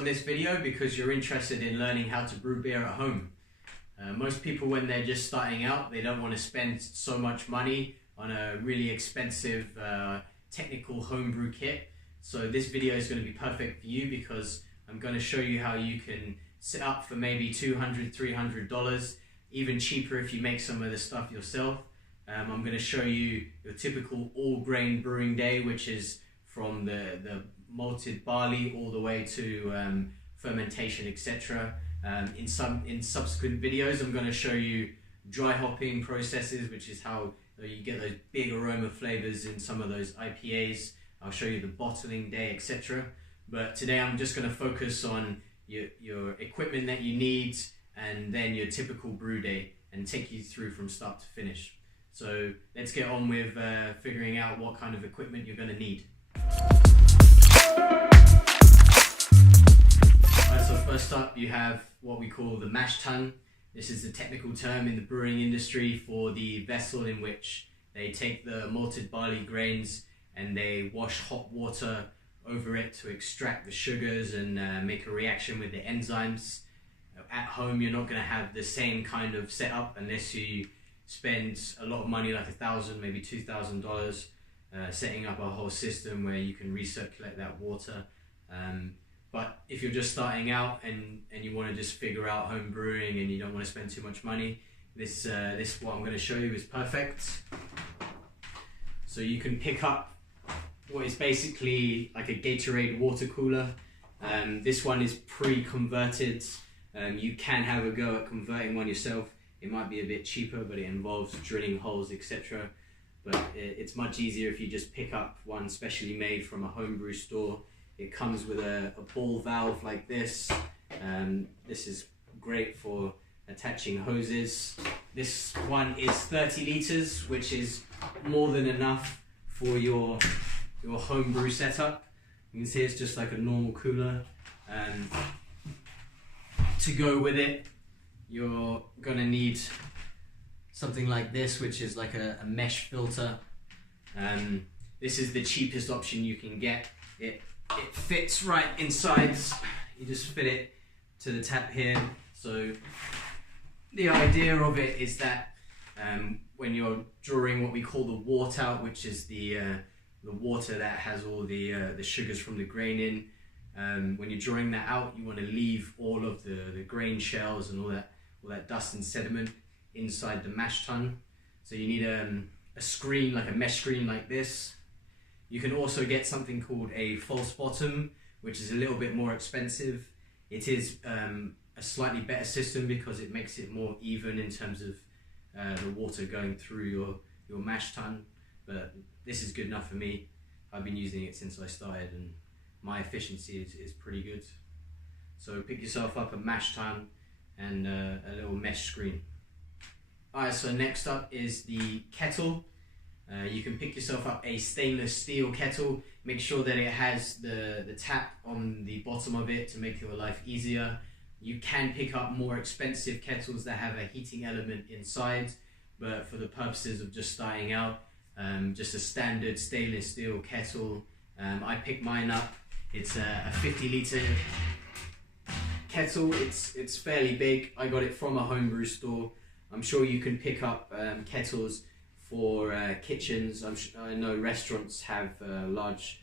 on this video because you're interested in learning how to brew beer at home. Most people, when they're just starting out, they don't want to spend so much money on a really expensive technical homebrew kit. So this video is going to be perfect for you because I'm going to show you how you can set up for maybe $200, $300, even cheaper if you make some of the stuff yourself. I'm going to show you your typical all-grain brewing day, which is from the malted barley all the way to fermentation, etc. In subsequent videos, I'm going to show you dry hopping processes, which is how you get those big aroma flavors in some of those IPAs. I'll show you the bottling day, etc. But today I'm just going to focus on your equipment that you need and then your typical brew day and take you through from start to finish. So let's get on with figuring out what kind of equipment you're going to need. Alright, so first up you have what we call the mash tun. This is the technical term in the brewing industry for the vessel in which they take the malted barley grains and they wash hot water over it to extract the sugars and make a reaction with the enzymes. At home you're not going to have the same kind of setup unless you spend a lot of money, like $1,000, maybe $2,000, setting up a whole system where you can recirculate that water. But if you're just starting out and you want to just figure out home brewing and you don't want to spend too much money, this what I'm going to show you is perfect. So you can pick up what is basically like a Gatorade water cooler. This one is pre-converted. You can have a go at converting one yourself. It might be a bit cheaper, but it involves drilling holes, etc. But it's much easier if you just pick up one specially made from a homebrew store. It comes with a ball valve like this. This is great for attaching hoses. This one is 30 liters, which is more than enough for your homebrew setup. You can see it's just like a normal cooler. To go with it, you're gonna need something like this, which is like a mesh filter. This is the cheapest option you can get. It fits right inside. You just fit it to the tap here. So the idea of it is that when you're drawing what we call the wort out, which is the water that has all the sugars from the grain in, when you're drawing that out, you want to leave all of the grain shells and all that dust and sediment inside the mash tun. So you need a screen, like a mesh screen like this. You can also get something called a false bottom, which is a little bit more expensive. It is a slightly better system because it makes it more even in terms of the water going through your mash tun. But this is good enough for me. I've been using it since I started and my efficiency is pretty good. So pick yourself up a mash tun and a little mesh screen. Alright, so next up is the kettle. You can pick yourself up a stainless steel kettle. Make sure that it has the tap on the bottom of it to make your life easier. You can pick up more expensive kettles that have a heating element inside, but for the purposes of just starting out, just a standard stainless steel kettle. I picked mine up. It's a 50 litre kettle. It's fairly big. I got it from a homebrew store. I'm sure you can pick up kettles for kitchens. I know restaurants have large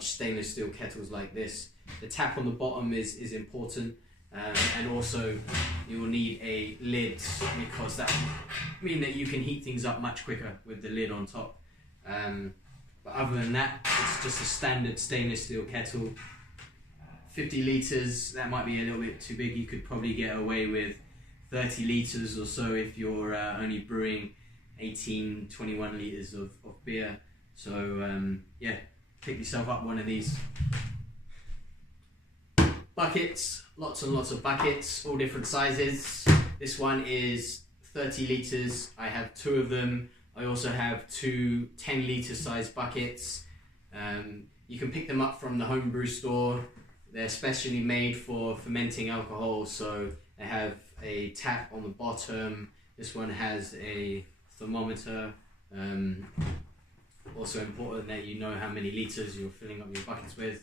stainless steel kettles like this. The tap on the bottom is important, and also you will need a lid because that will mean that you can heat things up much quicker with the lid on top. But other than that, it's just a standard stainless steel kettle. 50 litres, that might be a little bit too big. You could probably get away with 30 litres or so if you're only brewing 18, 21 litres of beer. So yeah, pick yourself up one of these. Buckets, lots and lots of buckets, all different sizes. This one is 30 litres. I have two of them. I also have two 10 litre size buckets. You can pick them up from the homebrew store. They're specially made for fermenting alcohol, so they have a tap on the bottom. This one has a thermometer. Also important that you know how many litres you're filling up your buckets with.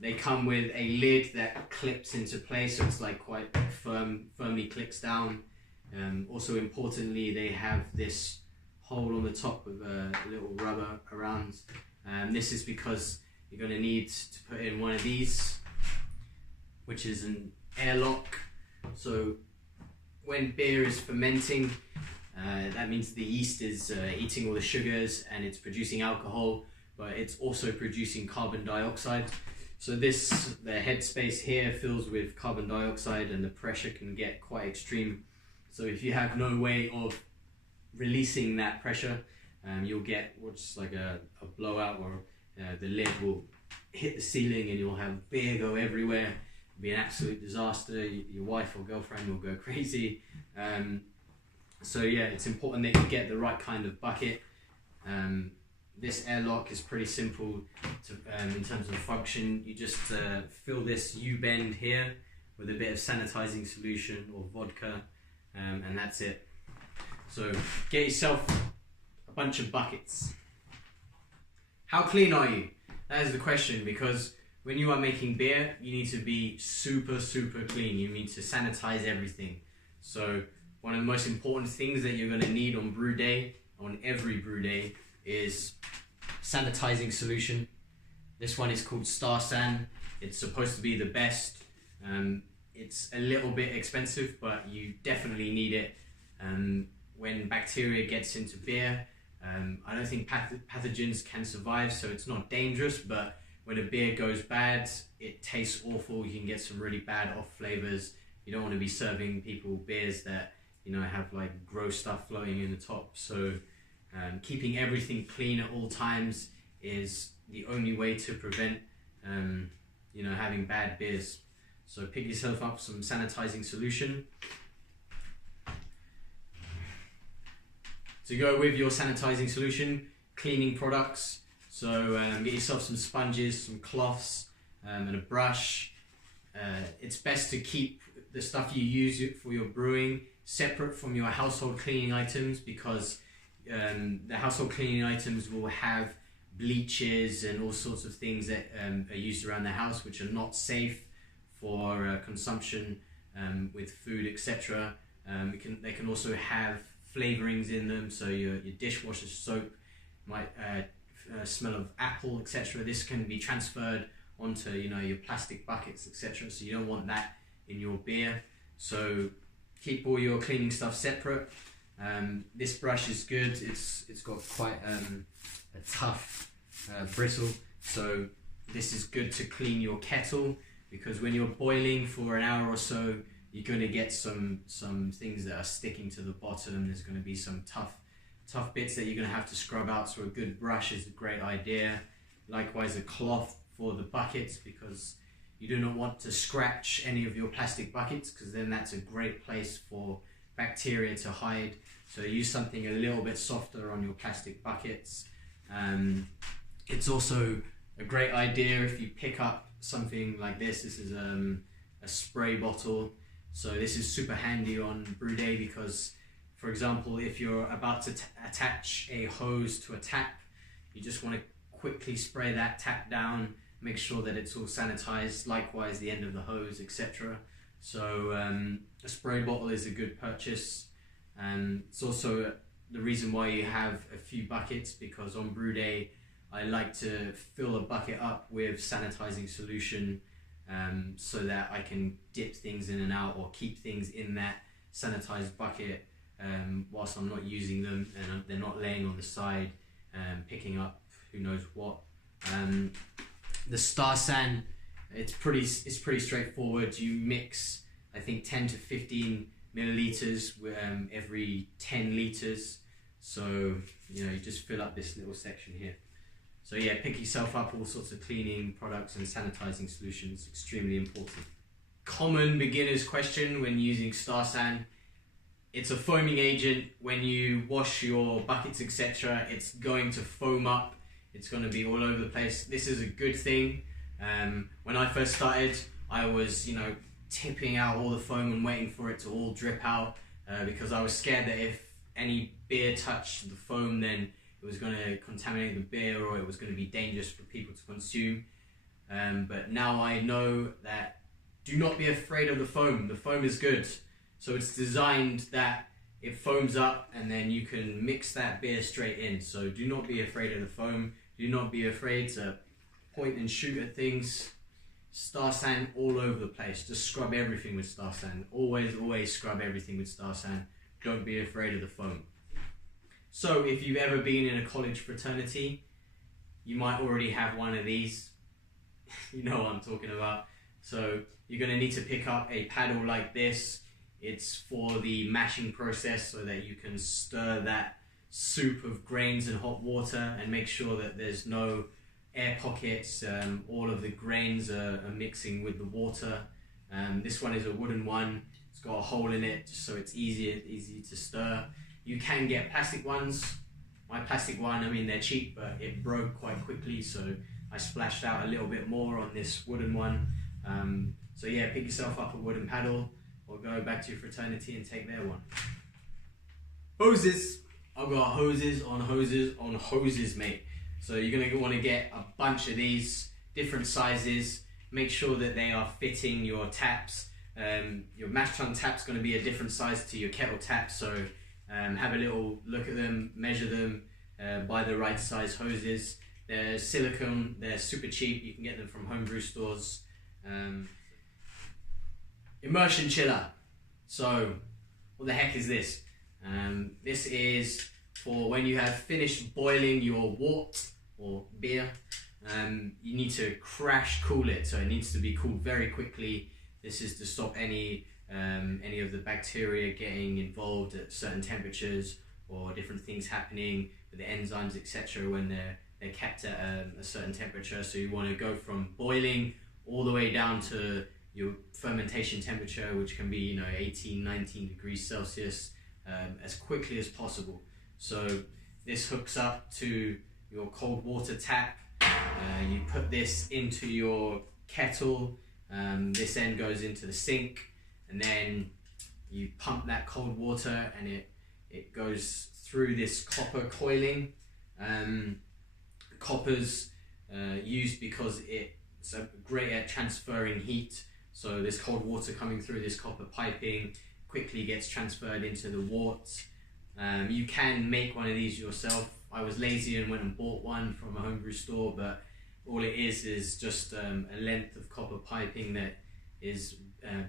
They come with a lid that clips into place, so it's like quite firmly clicks down. Also importantly, they have this hole on the top with a little rubber around. This is because you're going to need to put in one of these, which is an airlock. So when beer is fermenting, that means the yeast is eating all the sugars and it's producing alcohol, but it's also producing carbon dioxide. So the headspace here fills with carbon dioxide and the pressure can get quite extreme. So if you have no way of releasing that pressure, you'll get what's like a blowout, or the lid will hit the ceiling and you'll have beer go everywhere. It'll be an absolute disaster. Your wife or girlfriend will go crazy. So yeah, it's important that you get the right kind of bucket. This airlock is pretty simple in terms of function. You just fill this U-bend here with a bit of sanitizing solution or vodka, and that's it. So get yourself a bunch of buckets. How clean are you? That is the question, because when you are making beer, you need to be super clean. You need to sanitize everything. So one of the most important things that you're going to need on brew day, on every brew day, is sanitizing solution. This one is called Star San. It's supposed to be the best. It's a little bit expensive, but you definitely need it. When bacteria gets into beer, I don't think pathogens can survive, so it's not dangerous, but when a beer goes bad, it tastes awful. You can get some really bad off flavors. You don't want to be serving people beers that have like gross stuff flowing in the top. So keeping everything clean at all times is the only way to prevent having bad beers. So pick yourself up some sanitizing solution. To go with your sanitizing solution, cleaning products. So get yourself some sponges, some cloths, and a brush. It's best to keep the stuff you use for your brewing separate from your household cleaning items, because the household cleaning items will have bleaches and all sorts of things that are used around the house, which are not safe for consumption with food, etc. They can also have flavorings in them, so your dishwasher soap might smell of apple, etc. This can be transferred onto your plastic buckets, etc. So you don't want that in your beer. So keep all your cleaning stuff separate. This brush is good. It's got quite a tough bristle, so this is good to clean your kettle, because when you're boiling for an hour or so, you're going to get some things that are sticking to the bottom. There's going to be some tough bits that you're going to have to scrub out, so a good brush is a great idea. Likewise, a cloth for the buckets, because you do not want to scratch any of your plastic buckets, because then that's a great place for bacteria to hide. So use something a little bit softer on your plastic buckets. It's also a great idea if you pick up something like this. This is a spray bottle. So this is super handy on brew day, because, for example, if you're about to attach a hose to a tap, you just want to quickly spray that tap down, make sure that it's all sanitized, likewise the end of the hose, etc. So a spray bottle is a good purchase. It's also the reason why you have a few buckets, because on brew day I like to fill a bucket up with sanitizing solution, so that I can dip things in and out or keep things in that sanitized bucket whilst I'm not using them and they're not laying on the side picking up who knows what. The Star San, it's pretty straightforward. You mix, I think, 10 to 15 milliliters every 10 liters. So you just fill up this little section here. So yeah, pick yourself up all sorts of cleaning products and sanitizing solutions. Extremely important. Common beginner's question when using Star San. It's a foaming agent. When you wash your buckets, etc., it's going to foam up. It's going to be all over the place. This is a good thing. When I first started, I was, tipping out all the foam and waiting for it to all drip out, because I was scared that if any beer touched the foam, then it was going to contaminate the beer, or it was going to be dangerous for people to consume. but now I know that do not be afraid of the foam. The foam is good. So it's designed that it foams up and then you can mix that beer straight in. So do not be afraid of the foam. Do not be afraid to point and shoot at things. Star sand all over the place. Just scrub everything with star sand. Always scrub everything with star sand. Don't be afraid of the foam. So if you've ever been in a college fraternity, you might already have one of these. You know what I'm talking about. So you're going to need to pick up a paddle like this. It's for the mashing process so that you can stir that soup of grains and hot water and make sure that there's no air pockets. All of the grains are mixing with the water. This one is a wooden one. It's got a hole in it just so it's easy to stir. You can get plastic ones. My plastic one, I mean, they're cheap, but it broke quite quickly, so I splashed out a little bit more on this wooden one. So yeah, pick yourself up a wooden paddle or go back to your fraternity and take their one. Hoses. I've got hoses on hoses on hoses, mate. So you're going to want to get a bunch of these, different sizes. Make sure that they are fitting your taps. Your mash tun tap's going to be a different size to your kettle tap, so have a little look at them, measure them, buy the right size hoses. They're silicone, they're super cheap, you can get them from homebrew stores. Immersion chiller. So what the heck is this? This is for when you have finished boiling your wort or beer. You need to crash cool it, so it needs to be cooled very quickly. This is to stop any of the bacteria getting involved at certain temperatures or different things happening with the enzymes, etc. when they're kept at a certain temperature. So you want to go from boiling all the way down to your fermentation temperature, which can be 18, 19 degrees Celsius, as quickly as possible. So this hooks up to your cold water tap. You put this into your kettle. This end goes into the sink, and then you pump that cold water and it goes through this copper coiling. Copper's used because it's great at transferring heat. So this cold water coming through this copper piping quickly gets transferred into the wort. You can make one of these yourself. I was lazy and went and bought one from a homebrew store, but all it is just a length of copper piping that is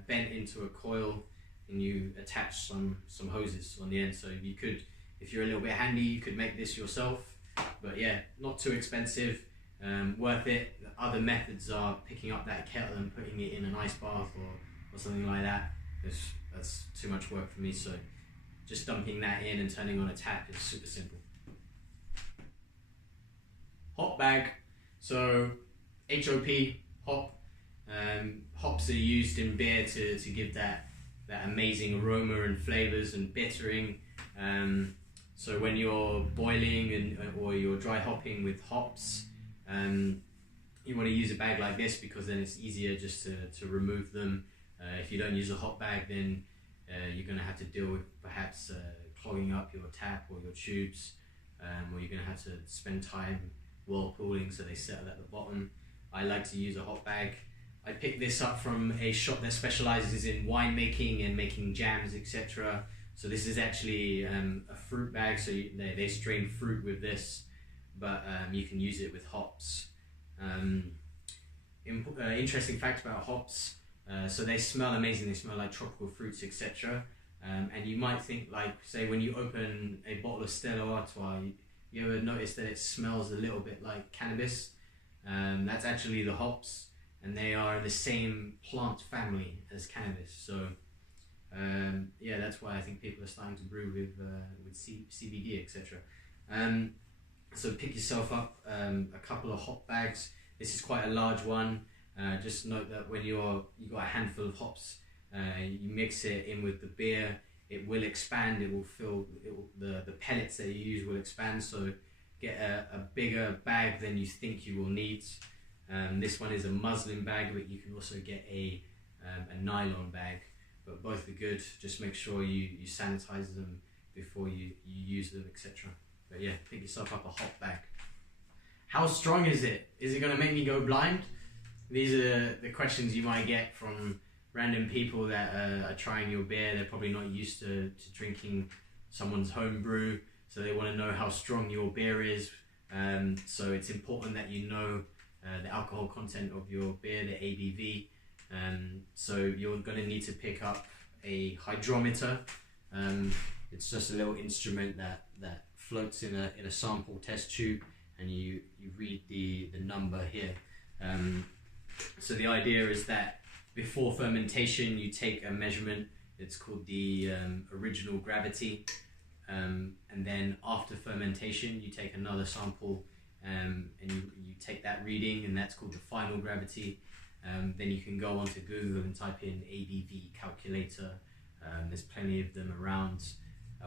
bent into a coil, and you attach some hoses on the end. So you could, if you're a little bit handy, you could make this yourself. But yeah, not too expensive, worth it. The other methods are picking up that kettle and putting it in an ice bath or something like that. That's too much work for me, so just dumping that in and turning on a tap is super simple. Hop bag. So HOP, hop. Hops are used in beer to give that amazing aroma and flavors and bittering. So when you're boiling or you're dry hopping with hops, you want to use a bag like this because then it's easier just to remove them. If you don't use a hop bag, then you're going to have to deal with perhaps clogging up your tap or your tubes, or you're going to have to spend time whirlpooling so they settle at the bottom. I like to use a hop bag. I picked this up from a shop that specializes in winemaking and making jams, etc. So this is actually a fruit bag, so they strain fruit with this, but you can use it with hops. Interesting fact about hops, so they smell amazing, they smell like tropical fruits, etc. And you might think, like, say when you open a bottle of Stella Artois, you ever notice that it smells a little bit like cannabis? That's actually the hops, and they are in the same plant family as cannabis. So yeah, that's why I think people are starting to brew with CBD, etc. So pick yourself up a couple of hop bags. This is quite a large one. Just note that when you've got a handful of hops, you mix it in with the beer, it will expand, it will fill, the pellets that you use will expand, so get a bigger bag than you think you will need. This one is a muslin bag, but you can also get a nylon bag, but both are good. Just make sure you sanitize them before you use them, etc. But yeah, pick yourself up a hop bag. How strong is it? Is it going to make me go blind? these are the questions you might get from random people that are trying your beer. They're probably not used to drinking someone's homebrew, so they want to know how strong your beer is. So it's important that you know the alcohol content of your beer, the ABV. So you're going to need to pick up a hydrometer. It's just a little instrument that floats in a sample test tube, and you read the number here. So the idea is that before fermentation you take a measurement. It's called the original gravity, and then after fermentation you take another sample, and you take that reading, and that's called the final gravity. Then you can go onto Google and type in ABV calculator. There's plenty of them around,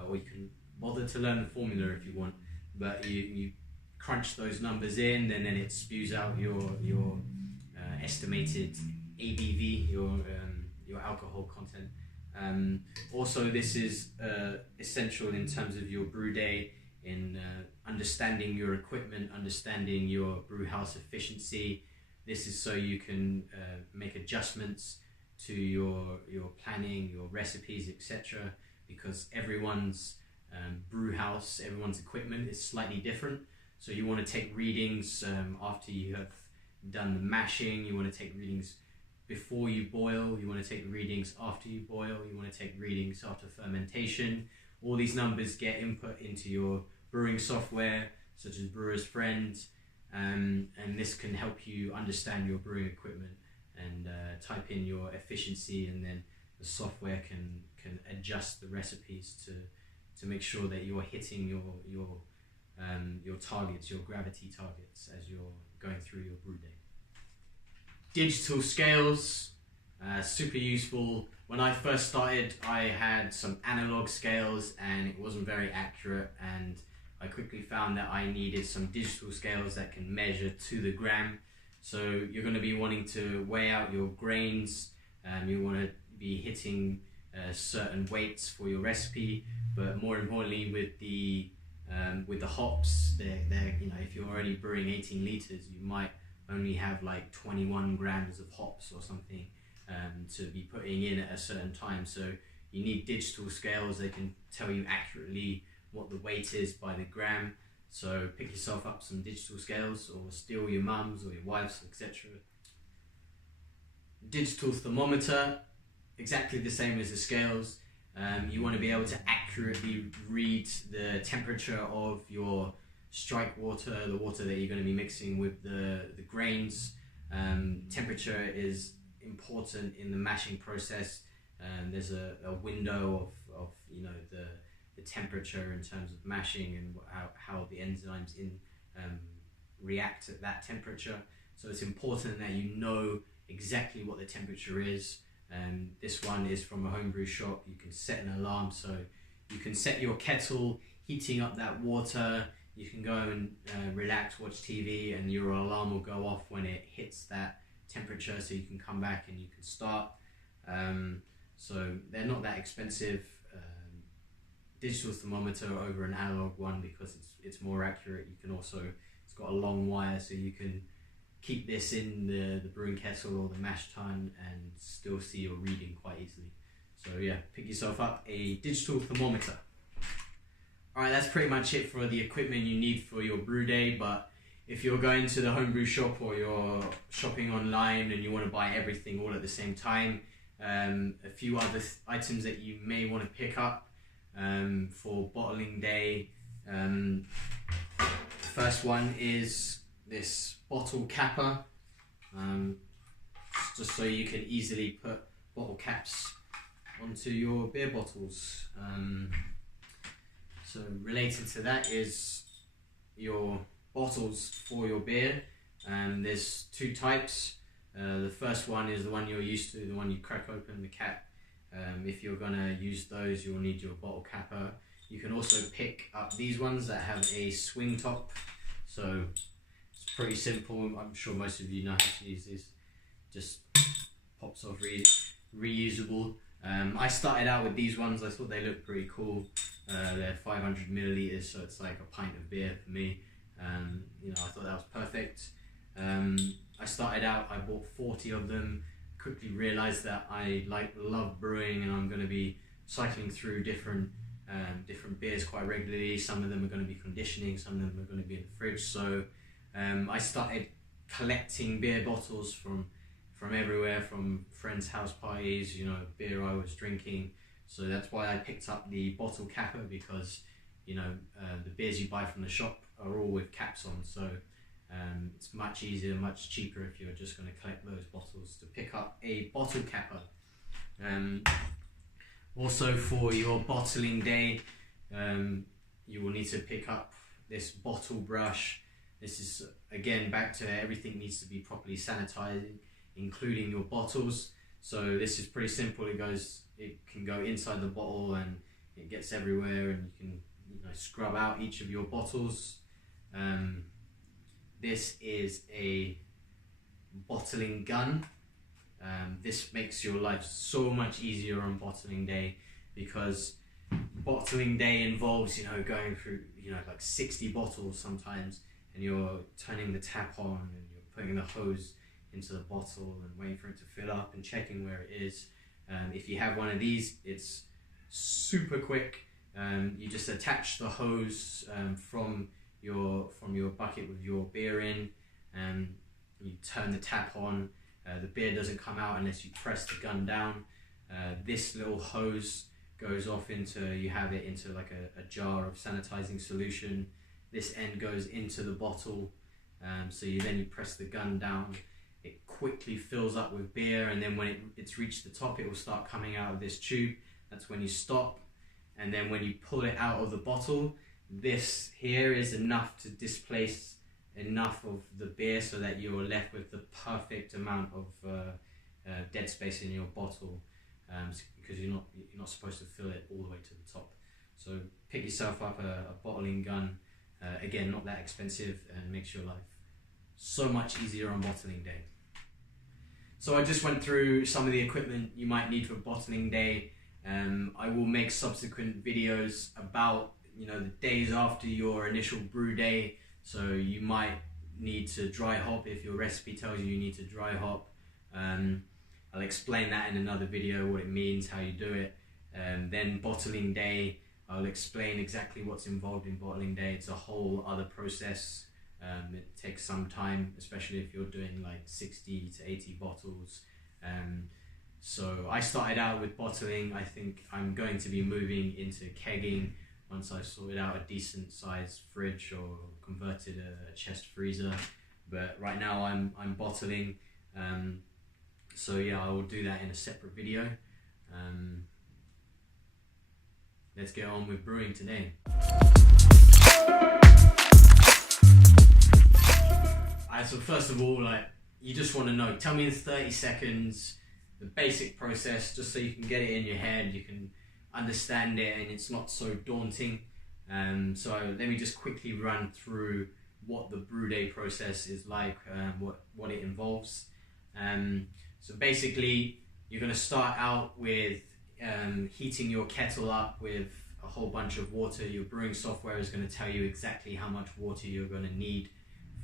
or you can bother to learn the formula if you want, but you crunch those numbers in, and then it spews out your estimated ABV, your alcohol content. Also, this is essential in terms of your brew day, in understanding your equipment, understanding your brew house efficiency. This is so you can make adjustments to your planning, your recipes, etc. Because everyone's brew house, everyone's equipment is slightly different. So you want to take readings after you have done the mashing. You want to take readings before you boil. You want to take readings after you boil. You want to take readings after fermentation. All these numbers get input into your brewing software, such as Brewer's Friend, and this can help you understand your brewing equipment and type in your efficiency, and then the software can adjust the recipes to make sure that you're hitting your targets, your gravity targets, as you're going through your brew day. Digital scales, super useful. When I first started, I had some analog scales and it wasn't very accurate, and I quickly found that I needed some digital scales that can measure to the gram. So you're going to be wanting to weigh out your grains. You want to be hitting certain weights for your recipe, but more importantly with the hops, they're if you're already brewing 18 liters, you might only have like 21 grams of hops or something to be putting in at a certain time. So you need digital scales that can tell you accurately what the weight is by the gram. So pick yourself up some digital scales, or steal your mum's or your wife's, etc. Digital thermometer, exactly the same as the scales. You want to be able to accurately read the temperature of your strike water, the water that you're going to be mixing with the grains. Temperature is important in the mashing process. There's a window of the temperature in terms of mashing, and how the enzymes react at that temperature. So it's important that you know exactly what the temperature is. This one is from a homebrew shop. You can set an alarm, so you can set your kettle heating up that water. You can go and relax, watch TV, and your alarm will go off when it hits that temperature, so you can come back and you can start. So they're not that expensive. Digital thermometer over an analog one, because it's more accurate. You can also, it's got a long wire, so you can keep this in the brewing kettle or the mash tun and still see your reading quite easily. So yeah, pick yourself up a digital thermometer. Alright, that's pretty much it for the equipment you need for your brew day. But if you're going to the homebrew shop, or you're shopping online and you want to buy everything all at the same time, a few other items that you may want to pick up for bottling day. First one is this bottle capper, just so you can easily put bottle caps onto your beer bottles. So related to that is your bottles for your beer. There's two types. The first one is the one you're used to, the one you crack open the cap. If you're gonna use those, you'll need your bottle capper. You can also pick up these ones that have a swing top. So it's pretty simple. I'm sure most of you know how to use this. Just pops off, reusable. I started out with these ones. I thought they looked pretty cool. They're 500 milliliters, so it's like a pint of beer for me. I thought that was perfect. I started out, I bought 40 of them, quickly realized that I love brewing, and I'm going to be cycling through different beers quite regularly. Some of them are going to be conditioning, some of them are going to be in the fridge. So I started collecting beer bottles from everywhere, from friends' house parties, you know, beer I was drinking. So that's why I picked up the bottle capper, because you know, the beers you buy from the shop are all with caps on. So it's much easier, much cheaper if you're just going to collect those bottles, to pick up a bottle capper. Also, for your bottling day, you will need to pick up this bottle brush. This is, again, back to everything needs to be properly sanitized, including your bottles. So this is pretty simple. It can go inside the bottle and it gets everywhere, and you can, you know, scrub out each of your bottles. This is a bottling gun. This makes your life so much easier on bottling day, because bottling day involves, you know, going through, you know, like 60 bottles sometimes, and you're turning the tap on and you're putting the hose into the bottle and waiting for it to fill up and checking where it is. If you have one of these, it's super quick. You just attach the hose from your bucket with your beer in, and you turn the tap on. The beer doesn't come out unless you press the gun down. This little hose goes off you have it into like a jar of sanitizing solution. This end goes into the bottle, so you press the gun down. It quickly fills up with beer, and then when it's reached the top, it will start coming out of this tube. That's when you stop, and then when you pull it out of the bottle, this here is enough to displace enough of the beer so that you're left with the perfect amount of dead space in your bottle, because you're not supposed to fill it all the way to the top. So pick yourself up a bottling gun. Again, not that expensive, and makes your life so much easier on bottling day. So I just went through some of the equipment you might need for bottling day. I will make subsequent videos about, you know, the days after your initial brew day. So you might need to dry hop if your recipe tells you need to dry hop. I'll explain that in another video, what it means, how you do it. Then bottling day, I'll explain exactly what's involved in bottling day. It's a whole other process. It takes some time, especially if you're doing like 60 to 80 bottles. So I started out with bottling. I think I'm going to be moving into kegging once I've sorted out a decent sized fridge or converted a chest freezer. But right now I'm bottling. So yeah, I will do that in a separate video. Let's get on with brewing today. So first of all, you just want to know, tell me in 30 seconds the basic process, just so you can get it in your head, you can understand it, and it's not so daunting. So let me just quickly run through what the brew day process is like, what it involves. So basically, you're going to start out with heating your kettle up with a whole bunch of water. Your brewing software is going to tell you exactly how much water you're going to need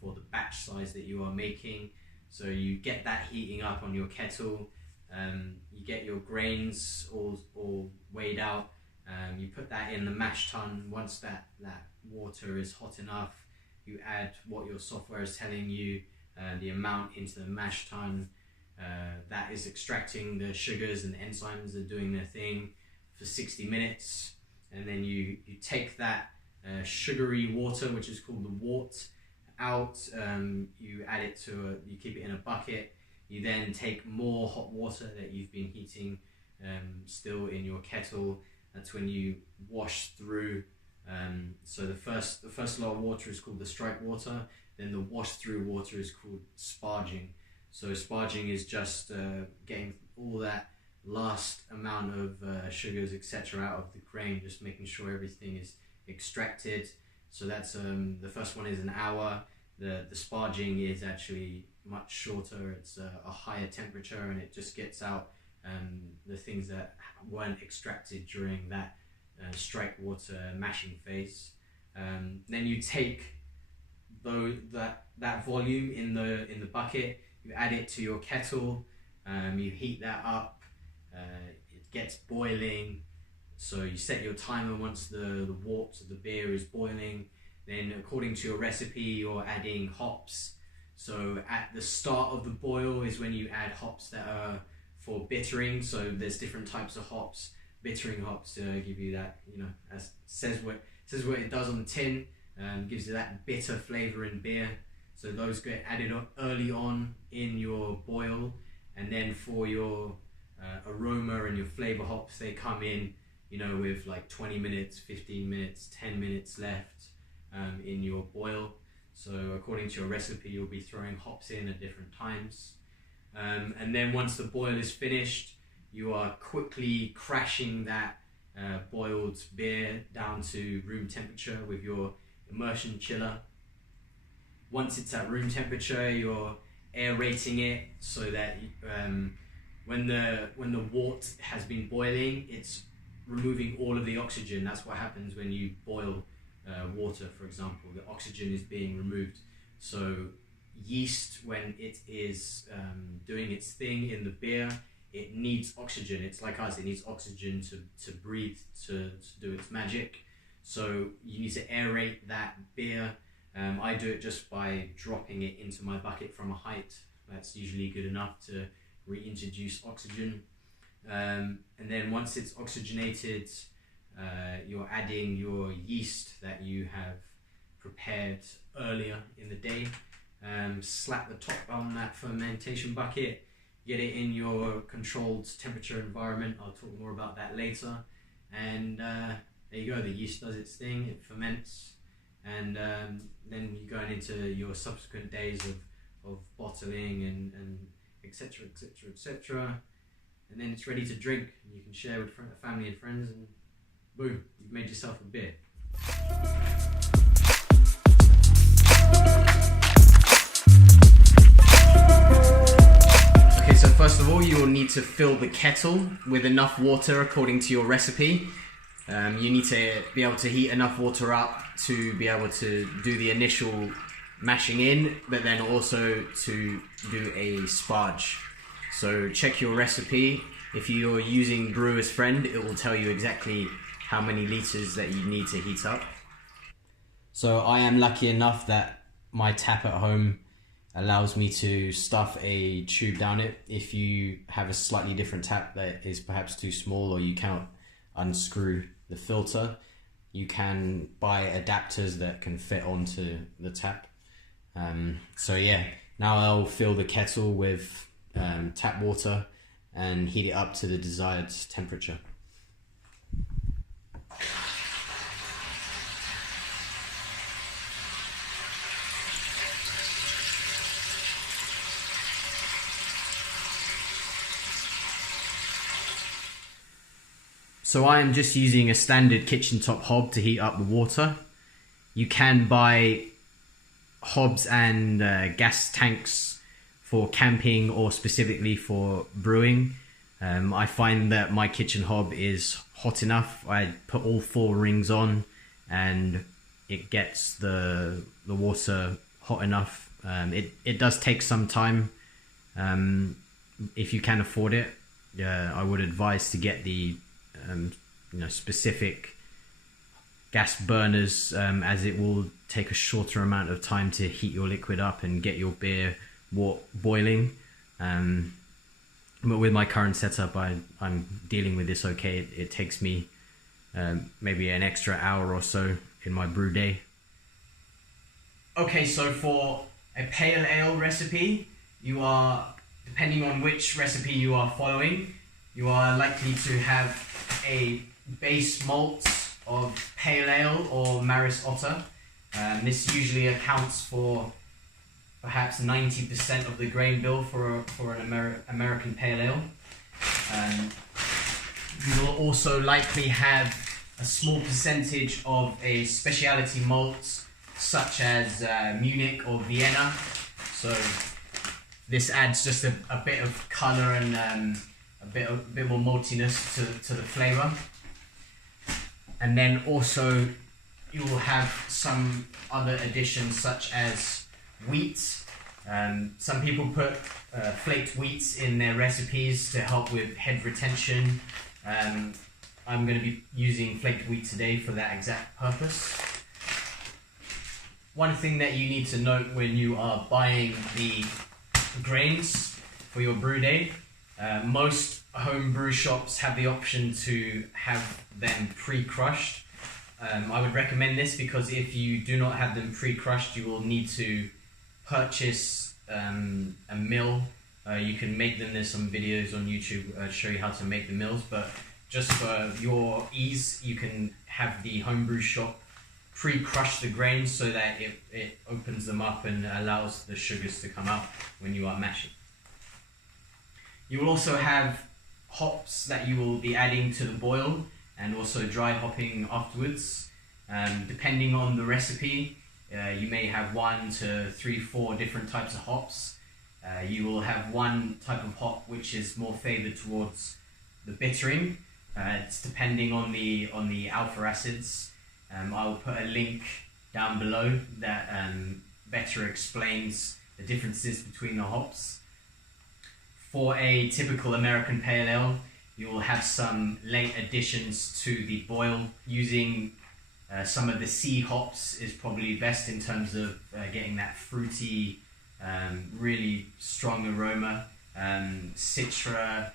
for the batch size that you are making. So you get that heating up on your kettle. You get your grains all weighed out. You put that in the mash tun. Once that water is hot enough, you add what your software is telling you, the amount into the mash tun. That is extracting the sugars, and the enzymes are doing their thing for 60 minutes. And then you take that sugary water, which is called the wort, out. You add it you keep it in a bucket. You then take more hot water that you've been heating still in your kettle. That's when you wash through. So the first lot of water is called the strike water. Then the wash through water is called sparging. So sparging is just getting all that last amount of sugars, etc., out of the grain, just making sure everything is extracted. So that's the first one is an hour. The sparging is actually much shorter. It's a higher temperature, and it just gets out the things that weren't extracted during that strike water mashing phase. Then you take that volume in the bucket. You add it to your kettle. You heat that up. It gets boiling. So you set your timer once the wort of the beer is boiling. Then according to your recipe, you're adding hops. So at the start of the boil is when you add hops that are for bittering. So there's different types of hops. Bittering hops give you that, as says what it does on the tin, gives you that bitter flavor in beer. So those get added early on in your boil, and then for your aroma and your flavor hops, they come in, with like 20 minutes, 15 minutes, 10 minutes left in your boil. So according to your recipe, you'll be throwing hops in at different times. And then once the boil is finished, you are quickly crashing that boiled beer down to room temperature with your immersion chiller. Once it's at room temperature, you're aerating it so that when the wort has been boiling, it's removing all of the oxygen. That's what happens when you boil water, for example. The oxygen is being removed. So yeast, when it is doing its thing in the beer, it needs oxygen. It's like us, it needs oxygen to breathe, to do its magic. So you need to aerate that beer. I do it just by dropping it into my bucket from a height. That's usually good enough to reintroduce oxygen. And then once it's oxygenated, you're adding your yeast that you have prepared earlier in the day. Slap the top on that fermentation bucket, get it in your controlled temperature environment. I'll talk more about that later. And there you go, the yeast does its thing, it ferments, and then you're going into your subsequent days of bottling and etc, etc, etc. And then it's ready to drink. You can share with family and friends, and boom, you've made yourself a beer. Okay, so first of all, you will need to fill the kettle with enough water according to your recipe. You need to be able to heat enough water up to be able to do the initial mashing in, but then also to do a sparge. So check your recipe. If you're using Brewer's Friend, it will tell you exactly how many liters that you need to heat up. So I am lucky enough that my tap at home allows me to stuff a tube down it. If you have a slightly different tap that is perhaps too small, or you cannot unscrew the filter, you can buy adapters that can fit onto the tap. So yeah, now I'll fill the kettle with tap water and heat it up to the desired temperature. So I am just using a standard kitchen top hob to heat up the water. You can buy hobs and gas tanks for camping or specifically for brewing. I find that my kitchen hob is hot enough. I put all 4 rings on and it gets the water hot enough. It does take some time. If you can afford it, I would advise to get the specific gas burners, as it will take a shorter amount of time to heat your liquid up and get your beer boiling. But with my current setup, I'm dealing with this okay. It takes me maybe an extra hour or so in my brew day. Okay, so for a pale ale recipe, you are, depending on which recipe you are following, you are likely to have a base malt of pale ale or Maris Otter. This usually accounts for perhaps 90% of the grain bill for an American pale ale. You will also likely have a small percentage of a specialty malt such as Munich or Vienna. So this adds just a bit of colour and a bit more maltiness to the flavour. And then also you will have some other additions such as wheat. Some people put flaked wheats in their recipes to help with head retention. I'm going to be using flaked wheat today for that exact purpose. One thing that you need to note when you are buying the grains for your brew day, most homebrew shops have the option to have them pre-crushed. I would recommend this because if you do not have them pre-crushed, you will need to purchase a mill. You can make them. There's some videos on YouTube to show you how to make the mills, but just for your ease, you can have the homebrew shop pre-crush the grains so that it opens them up and allows the sugars to come out when you are mashing. You will also have hops that you will be adding to the boil and also dry hopping afterwards. Depending on the recipe, you may have 1 to 3, 4 different types of hops. You will have one type of hop which is more favoured towards the bittering. It's depending on the alpha acids. I will put a link down below that better explains the differences between the hops. For a typical American Pale Ale, you will have some late additions to the boil. Using some of the C hops is probably best in terms of getting that fruity, really strong aroma. Citra,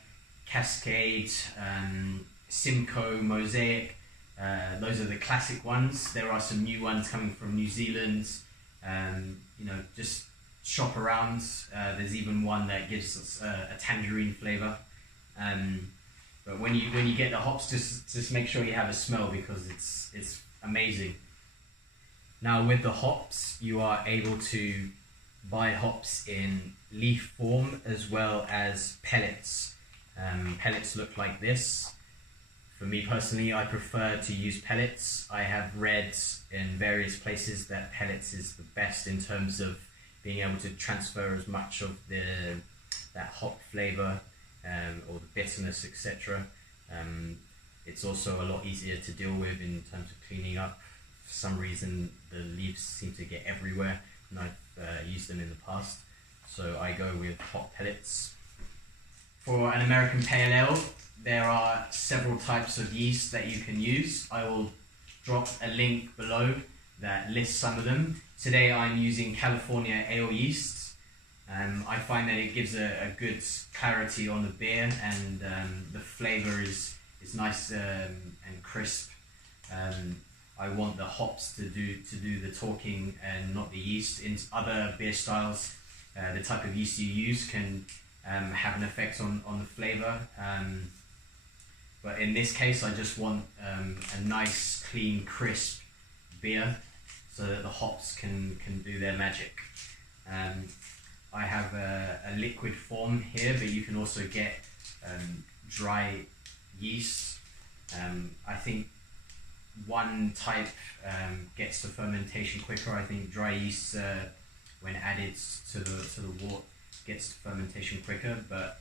Cascade, Simcoe, Mosaic, those are the classic ones. There are some new ones coming from New Zealand. You know, just shop around. There's even one that gives us a tangerine flavour. But when you get the hops, just make sure you have a smell because it's amazing. Now with the hops, you are able to buy hops in leaf form as well as pellets. Pellets look like this. For me personally, I prefer to use pellets. I have read in various places that pellets is the best in terms of being able to transfer as much of that hop flavour or the bitterness, etc. It's also a lot easier to deal with in terms of cleaning up. For some reason, the leaves seem to get everywhere, and I've used them in the past, so I go with hop pellets. For an American Pale Ale, there are several types of yeast that you can use. I will drop a link below that lists some of them. Today I'm using California ale yeast. I find that it gives a good clarity on the beer, and the flavour is nice and crisp. I want the hops to do the talking and not the yeast. In other beer styles, the type of yeast you use can have an effect on the flavour. But in this case, I just want a nice, clean, crisp beer so that the hops can do their magic. I have a liquid form here, but you can also get dry yeast. I think one type gets the fermentation quicker. I think dry yeast, when added to the wort, gets fermentation quicker, but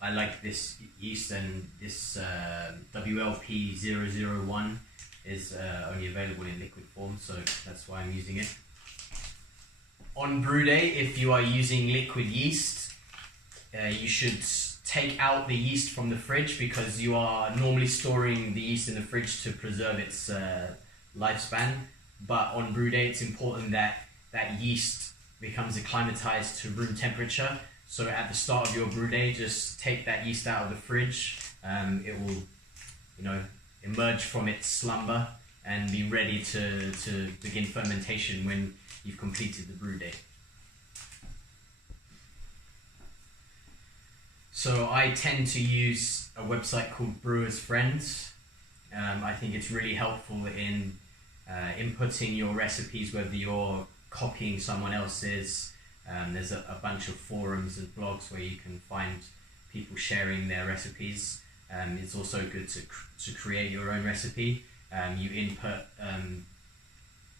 I like this yeast, and this WLP001 is only available in liquid form, so that's why I'm using it. On brew day, if you are using liquid yeast, you should take out the yeast from the fridge because you are normally storing the yeast in the fridge to preserve its lifespan. But on brew day, it's important that that yeast becomes acclimatized to room temperature. So at the start of your brew day, just take that yeast out of the fridge. It will, emerge from its slumber and be ready to begin fermentation when you've completed the brew day. So I tend to use a website called Brewer's Friends. I think it's really helpful in inputting your recipes, whether you're copying someone else's. There's a bunch of forums and blogs where you can find people sharing their recipes. It's also good to create your own recipe. You input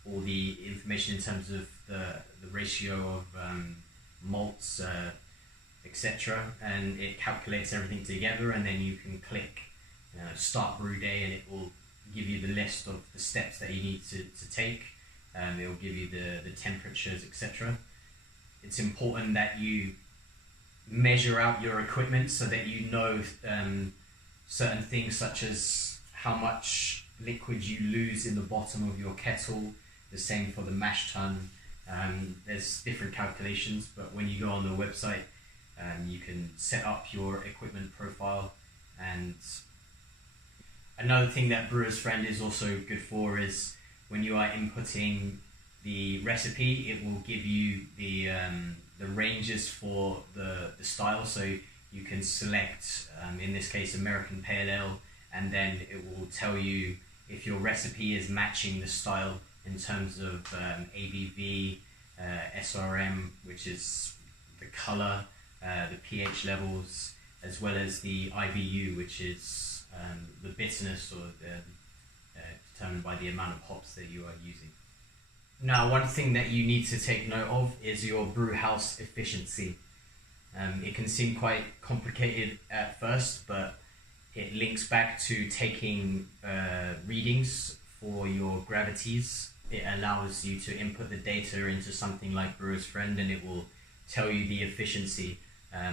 all the information in terms of the ratio of malts, etc., and it calculates everything together, and then you can click start brew day and it will give you the list of the steps that you need to take. It will give you the temperatures, etc. It's important that you measure out your equipment so that you know certain things such as how much liquid you lose in the bottom of your kettle. The same for the mash tun. There's different calculations, but when you go on the website, you can set up your equipment profile. And another thing that Brewer's Friend is also good for is when you are inputting the recipe, it will give you the ranges for the style. So you can select, in this case, American Pale Ale, and then it will tell you if your recipe is matching the style in terms of ABV, SRM, which is the color, the pH levels, as well as the IBU, which is the bitterness or determined by the amount of hops that you are using. Now, one thing that you need to take note of is your brew house efficiency. It can seem quite complicated at first, but it links back to taking readings for your gravities. It allows you to input the data into something like Brewer's Friend, and it will tell you the efficiency.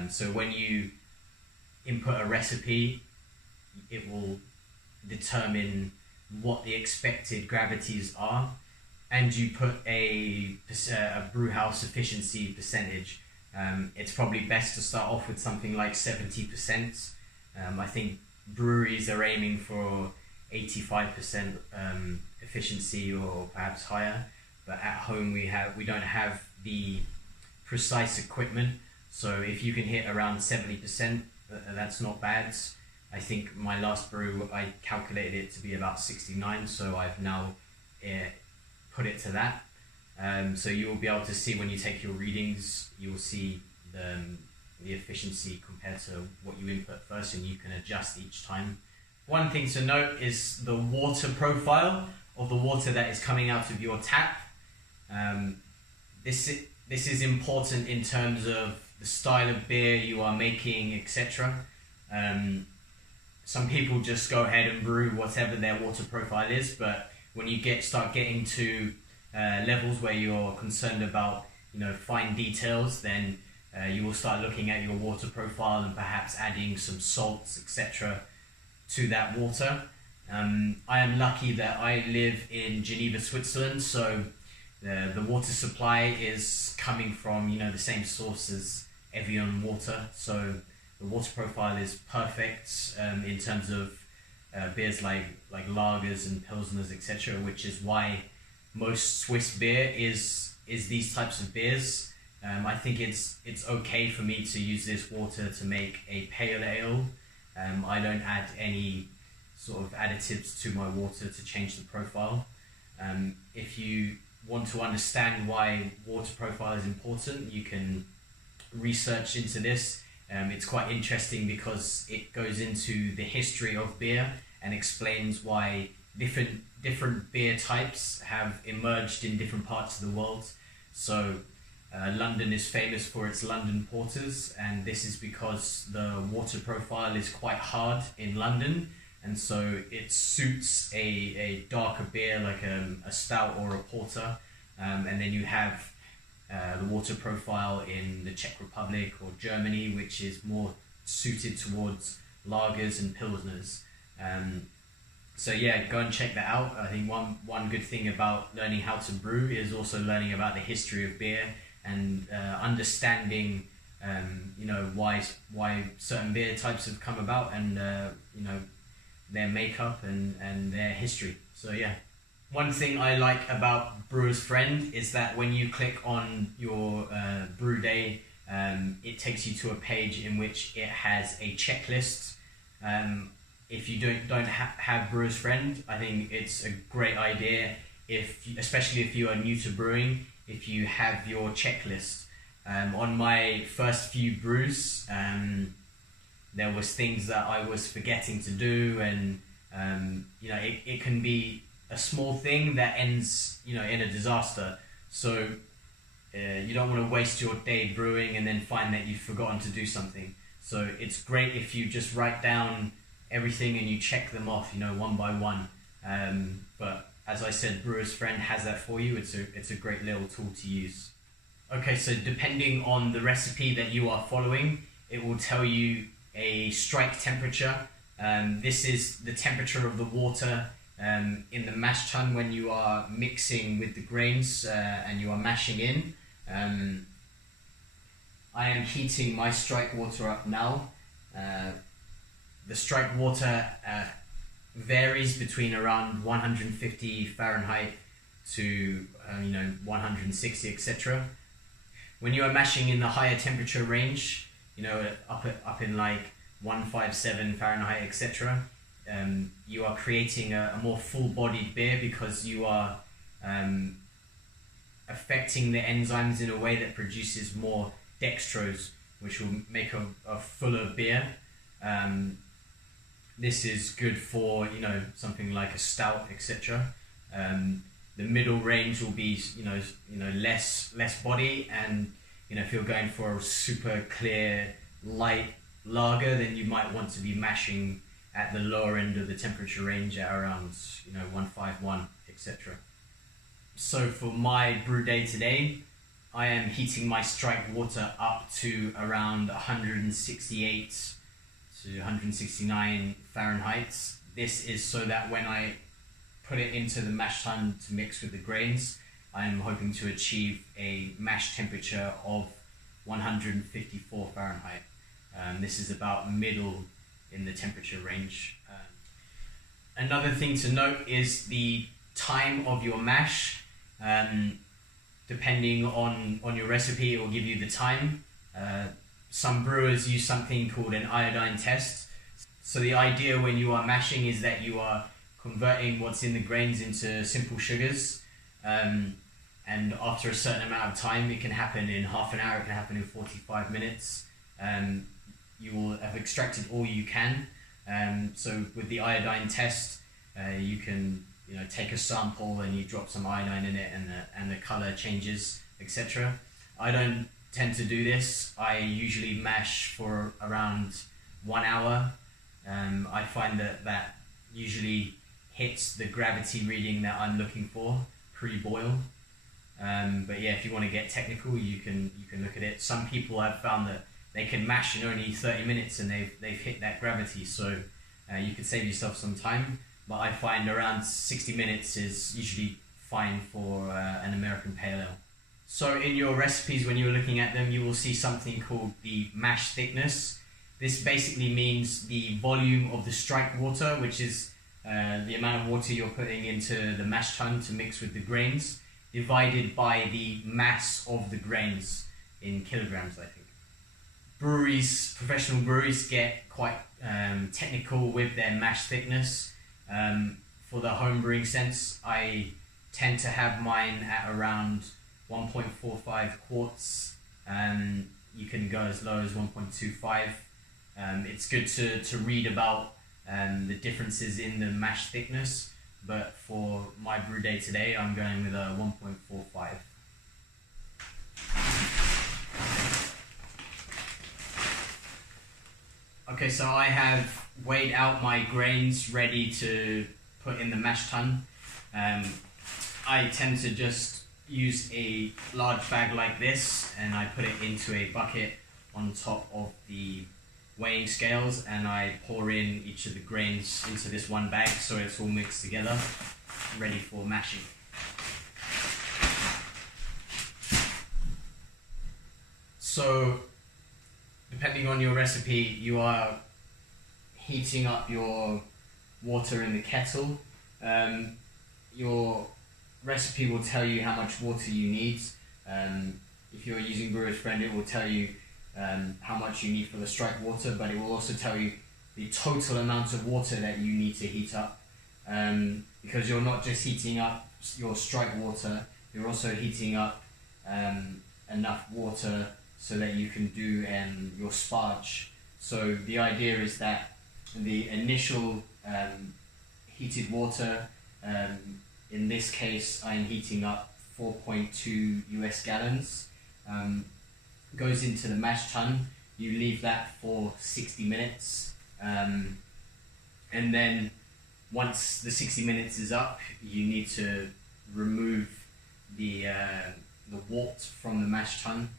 So when you input a recipe, it will determine what the expected gravities are, and you put a brew house efficiency percentage. It's probably best to start off with something like 70%. I think breweries are aiming for 85% efficiency or perhaps higher, but at home we don't have the precise equipment. So if you can hit around 70%, that's not bad. I think my last brew, I calculated it to be about 69, so I've now put it to that. So you will be able to see when you take your readings, you will see the efficiency compared to what you input first, and you can adjust each time. One thing to note is the water profile of the water that is coming out of your tap. This is important in terms of the style of beer you are making, etc. Some people just go ahead and brew whatever their water profile is, but when you start getting to levels where you're concerned about fine details, then you will start looking at your water profile and perhaps adding some salts, etc. to that water. I am lucky that I live in Geneva, Switzerland, so the water supply is coming from the same source as Evian water, so the water profile is perfect in terms of beers like lagers and pilsners, etc., which is why most Swiss beer is these types of beers. I think it's okay for me to use this water to make a pale ale. I don't add any sort of additives to my water to change the profile. If you want to understand why water profile is important, you can research into this. It's quite interesting because it goes into the history of beer and explains why different beer types have emerged in different parts of the world. So London is famous for its London porters, and this is because the water profile is quite hard in London, and so it suits a darker beer like a stout or a porter. And then you have the water profile in the Czech Republic or Germany, which is more suited towards lagers and pilsners. So yeah, go and check that out. I think one good thing about learning how to brew is also learning about the history of beer and understanding why certain beer types have come about, and their makeup and their history. So yeah. One thing I like about Brewer's Friend is that when you click on your brew day, it takes you to a page in which it has a checklist. If you don't have Brewer's Friend, I think it's a great idea, especially if you are new to brewing, if you have your checklist. On my first few brews, there was things that I was forgetting to do, and it can be a small thing that ends in a disaster. So you don't want to waste your day brewing and then find that you've forgotten to do something. So it's great if you just write down everything and you check them off one by one. But as I said, Brewer's Friend has that for you. It's a great little tool to use. Okay, so depending on the recipe that you are following, it will tell you a strike temperature. This is the temperature of the water in the mash tun when you are mixing with the grains and you are mashing in. I am heating my strike water up now. The strike water varies between around 150 Fahrenheit to 160, etc. When you are mashing in the higher temperature range, up in like 157 Fahrenheit, etc., you are creating a more full-bodied beer because you are affecting the enzymes in a way that produces more dextrose, which will make a fuller beer. This is good for something like a stout, etc. The middle range will be less body, and if you're going for a super clear light lager, then you might want to be mashing at the lower end of the temperature range at around 151, etc. So for my brew day today, I am heating my strike water up to around 168 to 169 Fahrenheit. This is so that when I put it into the mash tun to mix with the grains, I'm hoping to achieve a mash temperature of 154 Fahrenheit. This is about middle in the temperature range. Another thing to note is the time of your mash. Depending on your recipe, it will give you the time. Some brewers use something called an iodine test. So the idea when you are mashing is that you are converting what's in the grains into simple sugars. And after a certain amount of time, it can happen in half an hour, it can happen in 45 minutes. You will have extracted all you can. So with the iodine test, you can take a sample and you drop some iodine in it, and the color changes, etc. I don't tend to do this. I usually mash for around 1 hour. I find that usually hits the gravity reading that I'm looking for pre-boil. But yeah, if you want to get technical, you can look at it. Some people have found that they can mash in only 30 minutes and they've hit that gravity, so you could save yourself some time. But I find around 60 minutes is usually fine for an American Pale Ale. So in your recipes, when you're looking at them, you will see something called the mash thickness. This basically means the volume of the strike water, which is the amount of water you're putting into the mash tun to mix with the grains, divided by the mass of the grains in kilograms, I think. Professional breweries get quite technical with their mash thickness. For the home brewing sense, I tend to have mine at around 1.45 quarts. You can go as low as 1.25. It's good to read about the differences in the mash thickness, but for my brew day today, I'm going with a 1.45. Okay, so I have weighed out my grains ready to put in the mash tun. I tend to just use a large bag like this, and I put it into a bucket on top of the weighing scales, and I pour in each of the grains into this one bag so it's all mixed together, ready for mashing. So depending on your recipe, you are heating up your water in the kettle. Your recipe will tell you how much water you need. If you're using Brewer's Friend, it will tell you how much you need for the strike water, but it will also tell you the total amount of water that you need to heat up. Because you're not just heating up your strike water, you're also heating up enough water so that you can do your sparge. So the idea is that the initial heated water, in this case I'm heating up 4.2 US gallons, goes into the mash tun. You leave that for 60 minutes, and then once the 60 minutes is up, you need to remove the wort from the mash tun.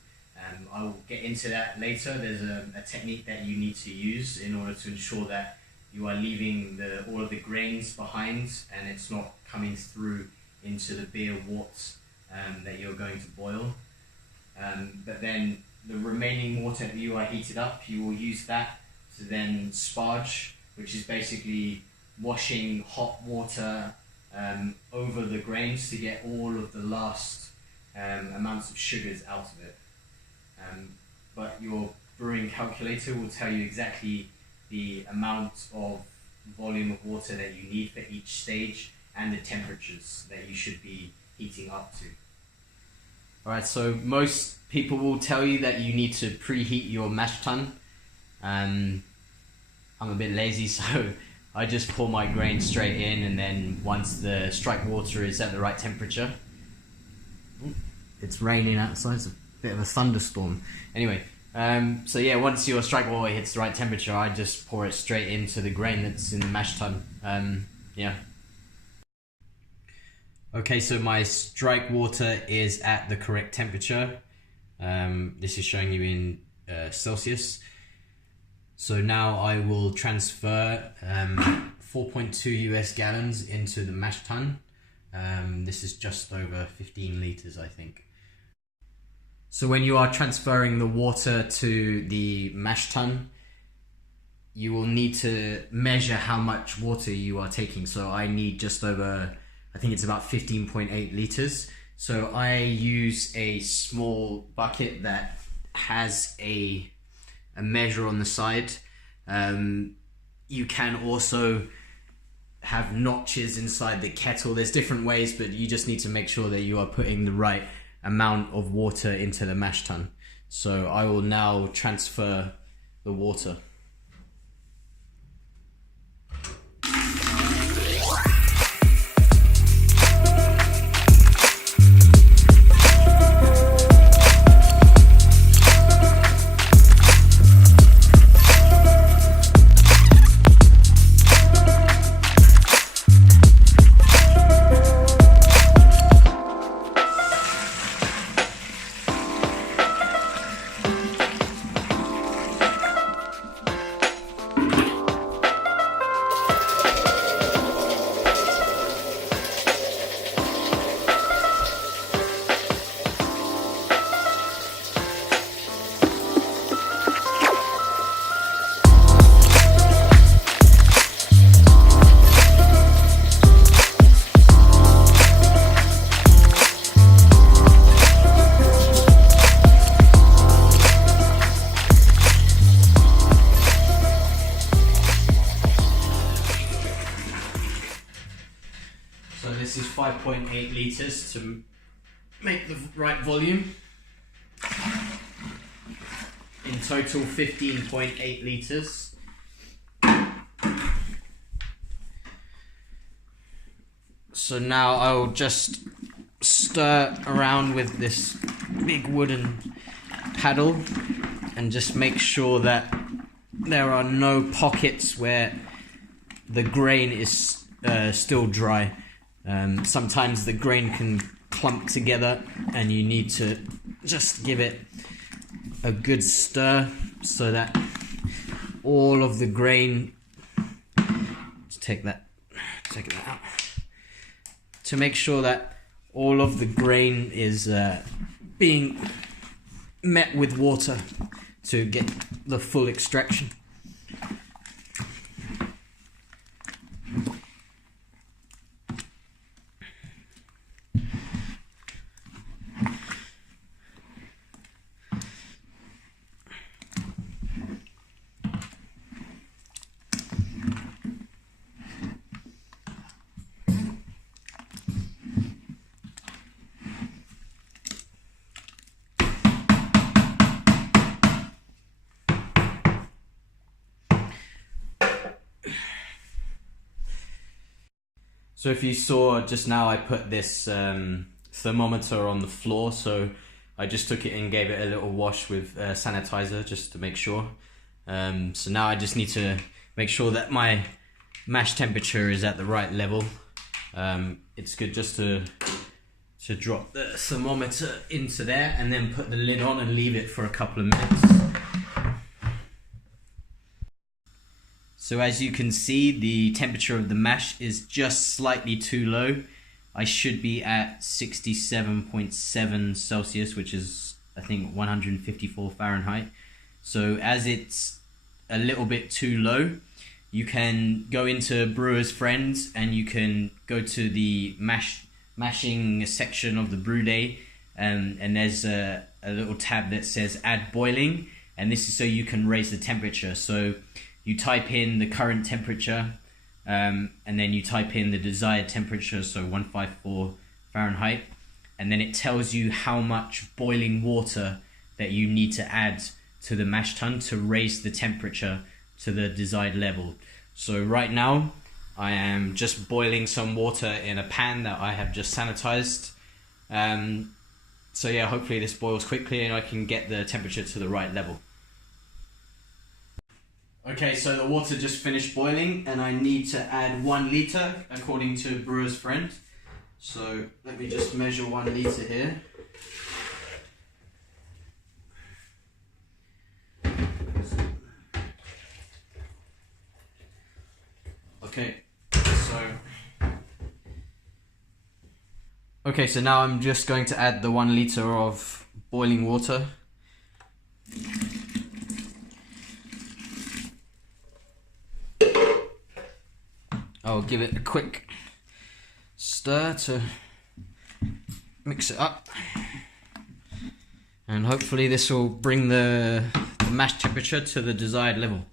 I will get into that later. There's a technique that you need to use in order to ensure that you are leaving all of the grains behind and it's not coming through into the beer worts that you're going to boil. But then the remaining water that you are heated up, you will use that to then sparge, which is basically washing hot water over the grains to get all of the last amounts of sugars out of it. But your brewing calculator will tell you exactly the amount of volume of water that you need for each stage and the temperatures that you should be heating up to. Alright, so most people will tell you that you need to preheat your mash tun. I'm a bit lazy, so I just pour my grain straight in, and then once the strike water is at the right temperature... It's raining outside, it's a bit of a thunderstorm. Anyway, so yeah, once your strike water hits the right temperature, I just pour it straight into the grain that's in the mash tun. Yeah. Okay, so my strike water is at the correct temperature. This is showing you in Celsius. So now I will transfer 4.2 US gallons into the mash tun. This is just over 15 litres, I think. So when you are transferring the water to the mash tun, you will need to measure how much water you are taking. So I need just over, I think it's about 15.8 litres. So I use a small bucket that has a measure on the side. You can also have notches inside the kettle. There's different ways, but you just need to make sure that you are putting the right amount of water into the mash tun. So I will now transfer the water. So this is 5.8 litres to make the right volume. In total 15.8 litres. So now I'll just stir around with this big wooden paddle and just make sure that there are no pockets where the grain is still dry. Sometimes the grain can clump together and you need to just give it a good stir so that all of the grain, let's take that out, to make sure that all of the grain is being met with water to get the full extraction. So if you saw just now, I put this thermometer on the floor, so I just took it and gave it a little wash with sanitizer just to make sure. So now I just need to make sure that my mash temperature is at the right level, it's good just to drop the thermometer into there and then put the lid on and leave it for a couple of minutes. So as you can see, the temperature of the mash is just slightly too low. I should be at 67.7 Celsius, which is I think 154 Fahrenheit. So as it's a little bit too low, you can go into Brewer's Friends and you can go to the mashing section of the brew day, and there's a little tab that says add boiling, and this is so you can raise the temperature. So you type in the current temperature, and then you type in the desired temperature, so 154 Fahrenheit, and then it tells you how much boiling water that you need to add to the mash tun to raise the temperature to the desired level. So right now I am just boiling some water in a pan that I have just sanitized. So yeah, hopefully this boils quickly and I can get the temperature to the right level. Okay, so the water just finished boiling and I need to add 1 liter according to Brewer's Friend. So let me just measure 1 liter here. Okay, so now I'm just going to add the 1 liter of boiling water. I'll give it a quick stir to mix it up, and hopefully this will bring the mash temperature to the desired level.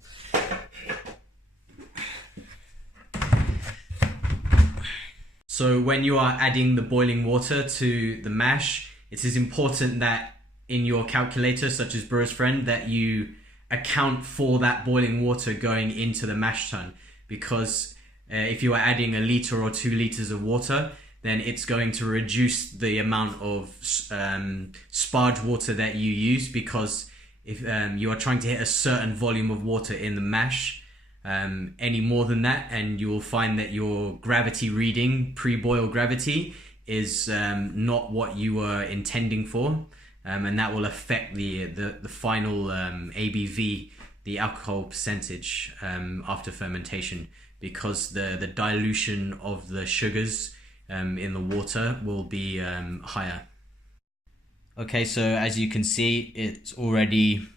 So when you are adding the boiling water to the mash, it is important that in your calculator, such as Brewer's Friend, that you account for that boiling water going into the mash tun, because if you are adding 1 liter or 2 liters of water, then it's going to reduce the amount of sparge water that you use, because if you are trying to hit a certain volume of water in the mash, any more than that, and you will find that your gravity reading, pre-boil gravity, is not what you were intending for, and that will affect the final ABV, the alcohol percentage, after fermentation, because the dilution of the sugars in the water will be higher. Okay, so as you can see, it's already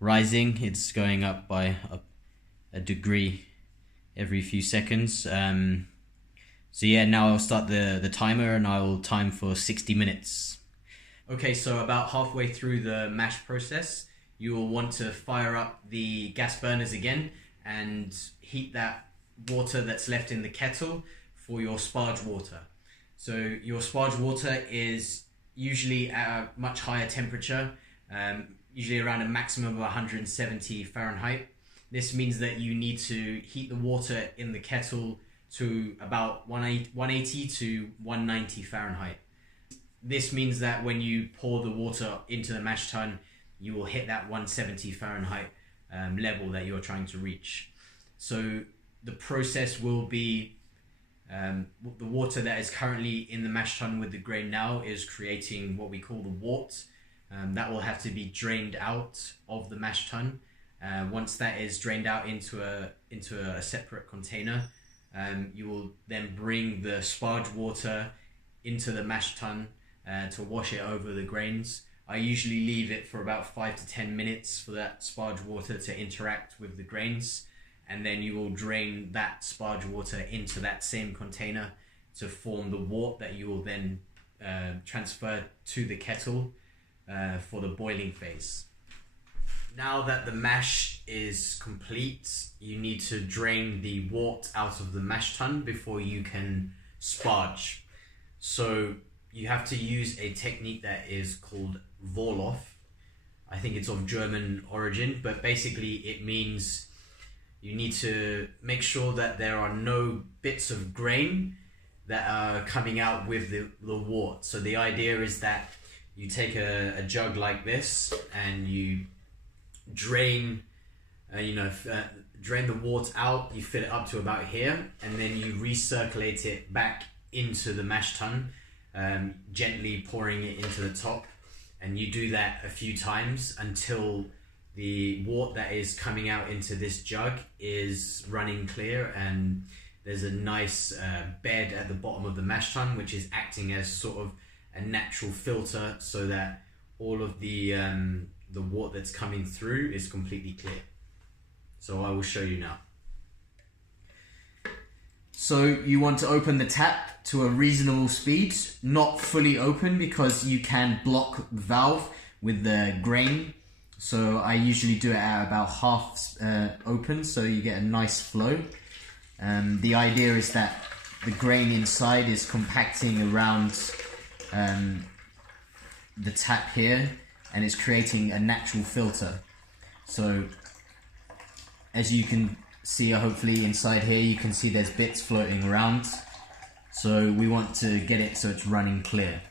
rising. It's going up by a degree every few seconds. So yeah, now I'll start the timer and I will time for 60 minutes. Okay, so about halfway through the mash process, you will want to fire up the gas burners again and heat that water that's left in the kettle for your sparge water. So your sparge water is usually at a much higher temperature, usually around a maximum of 170 Fahrenheit. This means that you need to heat the water in the kettle to about 180 to 190 Fahrenheit. This means that when you pour the water into the mash tun, you will hit that 170 Fahrenheit level that you're trying to reach. So the process will be, the water that is currently in the mash tun with the grain now is creating what we call the wort. That will have to be drained out of the mash tun. Once that is drained out into a separate container, you will then bring the sparge water into the mash tun to wash it over the grains. I usually leave it for about 5 to 10 minutes for that sparge water to interact with the grains, and then you will drain that sparge water into that same container to form the wort that you will then transfer to the kettle for the boiling phase. Now that the mash is complete, you need to drain the wort out of the mash tun before you can sparge. So you have to use a technique that is called Vorlauf. I think it's of German origin, but basically it means you need to make sure that there are no bits of grain that are coming out with the wort. So the idea is that you take a jug like this and you drain drain the water out, you fill it up to about here, and then you recirculate it back into the mash tun, gently pouring it into the top. And you do that a few times until the wort that is coming out into this jug is running clear, and there's a nice bed at the bottom of the mash tun, which is acting as sort of a natural filter, so that all of the wort that's coming through is completely clear. So I will show you now. So you want to open the tap to a reasonable speed, not fully open because you can block the valve with the grain. So I usually do it at about half open, so you get a nice flow. The idea is that the grain inside is compacting around the tap here, and it's creating a natural filter. So as you can see, hopefully inside here you can see there's bits floating around. So we want to get it so it's running clear.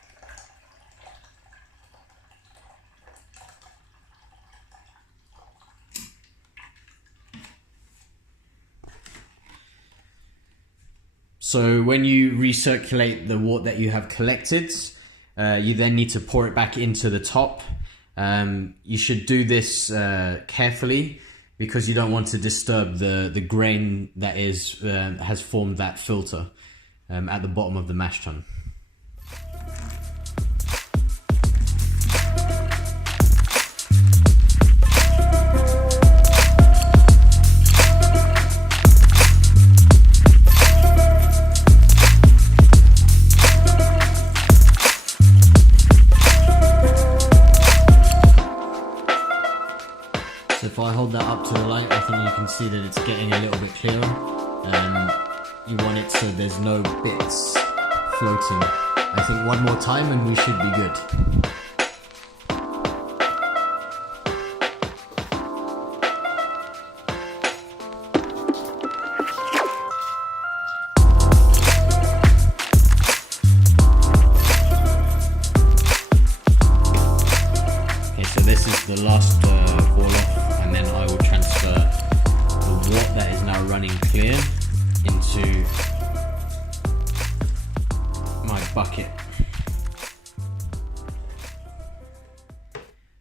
So when you recirculate the wort that you have collected, you then need to pour it back into the top. You should do this carefully, because you don't want to disturb the grain that has formed that filter at the bottom of the mash tun. So if I hold that up to the light, I think you can see that it's getting a little bit clearer. You want it so there's no bits floating. I think one more time and we should be good. Okay, so this is the last fall off, and then I will transfer the wort that is now running clear into my bucket.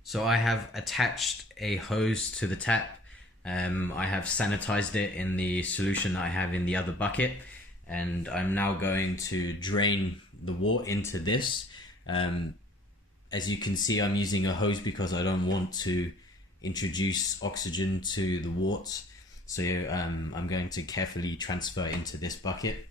So I have attached a hose to the tap. I have sanitized it in the solution I have in the other bucket, and I'm now going to drain the wort into this. As you can see, I'm using a hose because I don't want to introduce oxygen to the wort. So I'm going to carefully transfer into this bucket.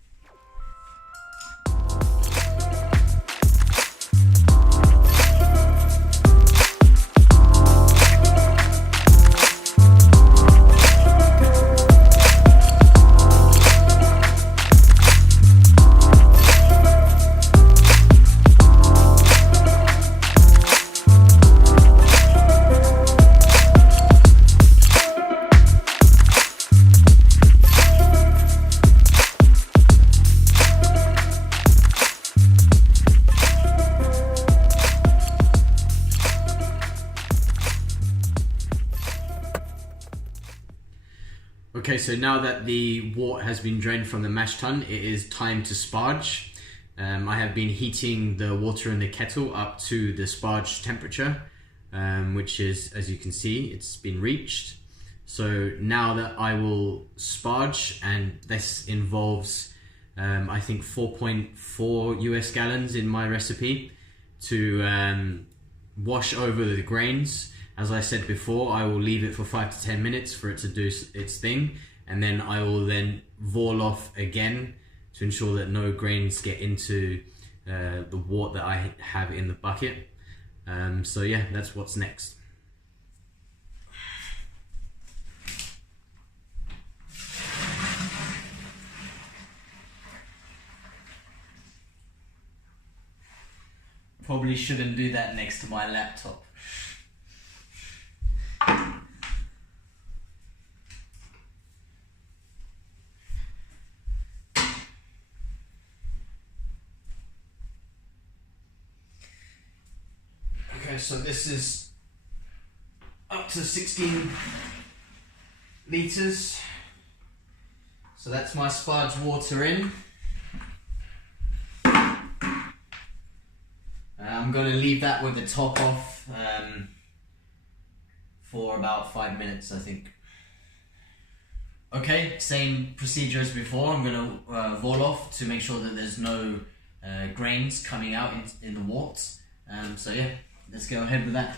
Okay, so now that the wort has been drained from the mash tun, it is time to sparge. I have been heating the water in the kettle up to the sparge temperature, which is, as you can see, it's been reached. So now that I will sparge, and this involves, I think 4.4 US gallons in my recipe, to wash over the grains. As I said before, I will leave it for 5 to 10 minutes for it to do its thing, and then I will then vol off again to ensure that no grains get into the wort that I have in the bucket. So yeah, that's what's next. Probably shouldn't do that next to my laptop. Okay, so this is up to 16 litres. So that's my sparge water in. I'm going to leave that with the top off for about 5 minutes, I think. Okay, same procedure as before. I'm going to vol off to make sure that there's no grains coming out in the worts. So yeah, let's go ahead with that.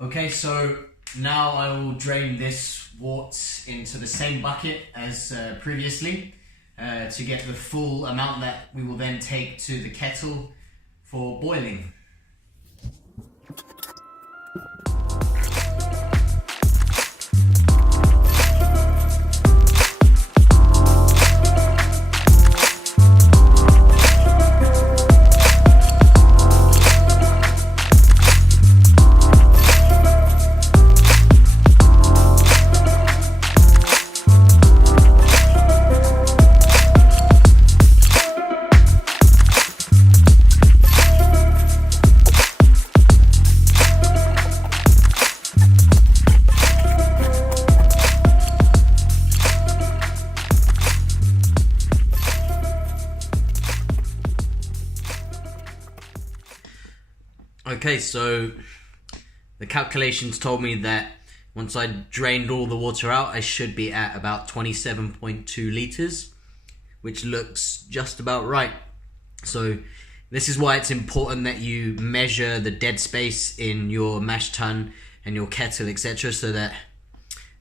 Okay, so now I will drain this wort into the same bucket as previously to get the full amount that we will then take to the kettle for boiling. Okay, so the calculations told me that once I drained all the water out, I should be at about 27.2 litres, which looks just about right. So this is why it's important that you measure the dead space in your mash tun and your kettle, etc., so that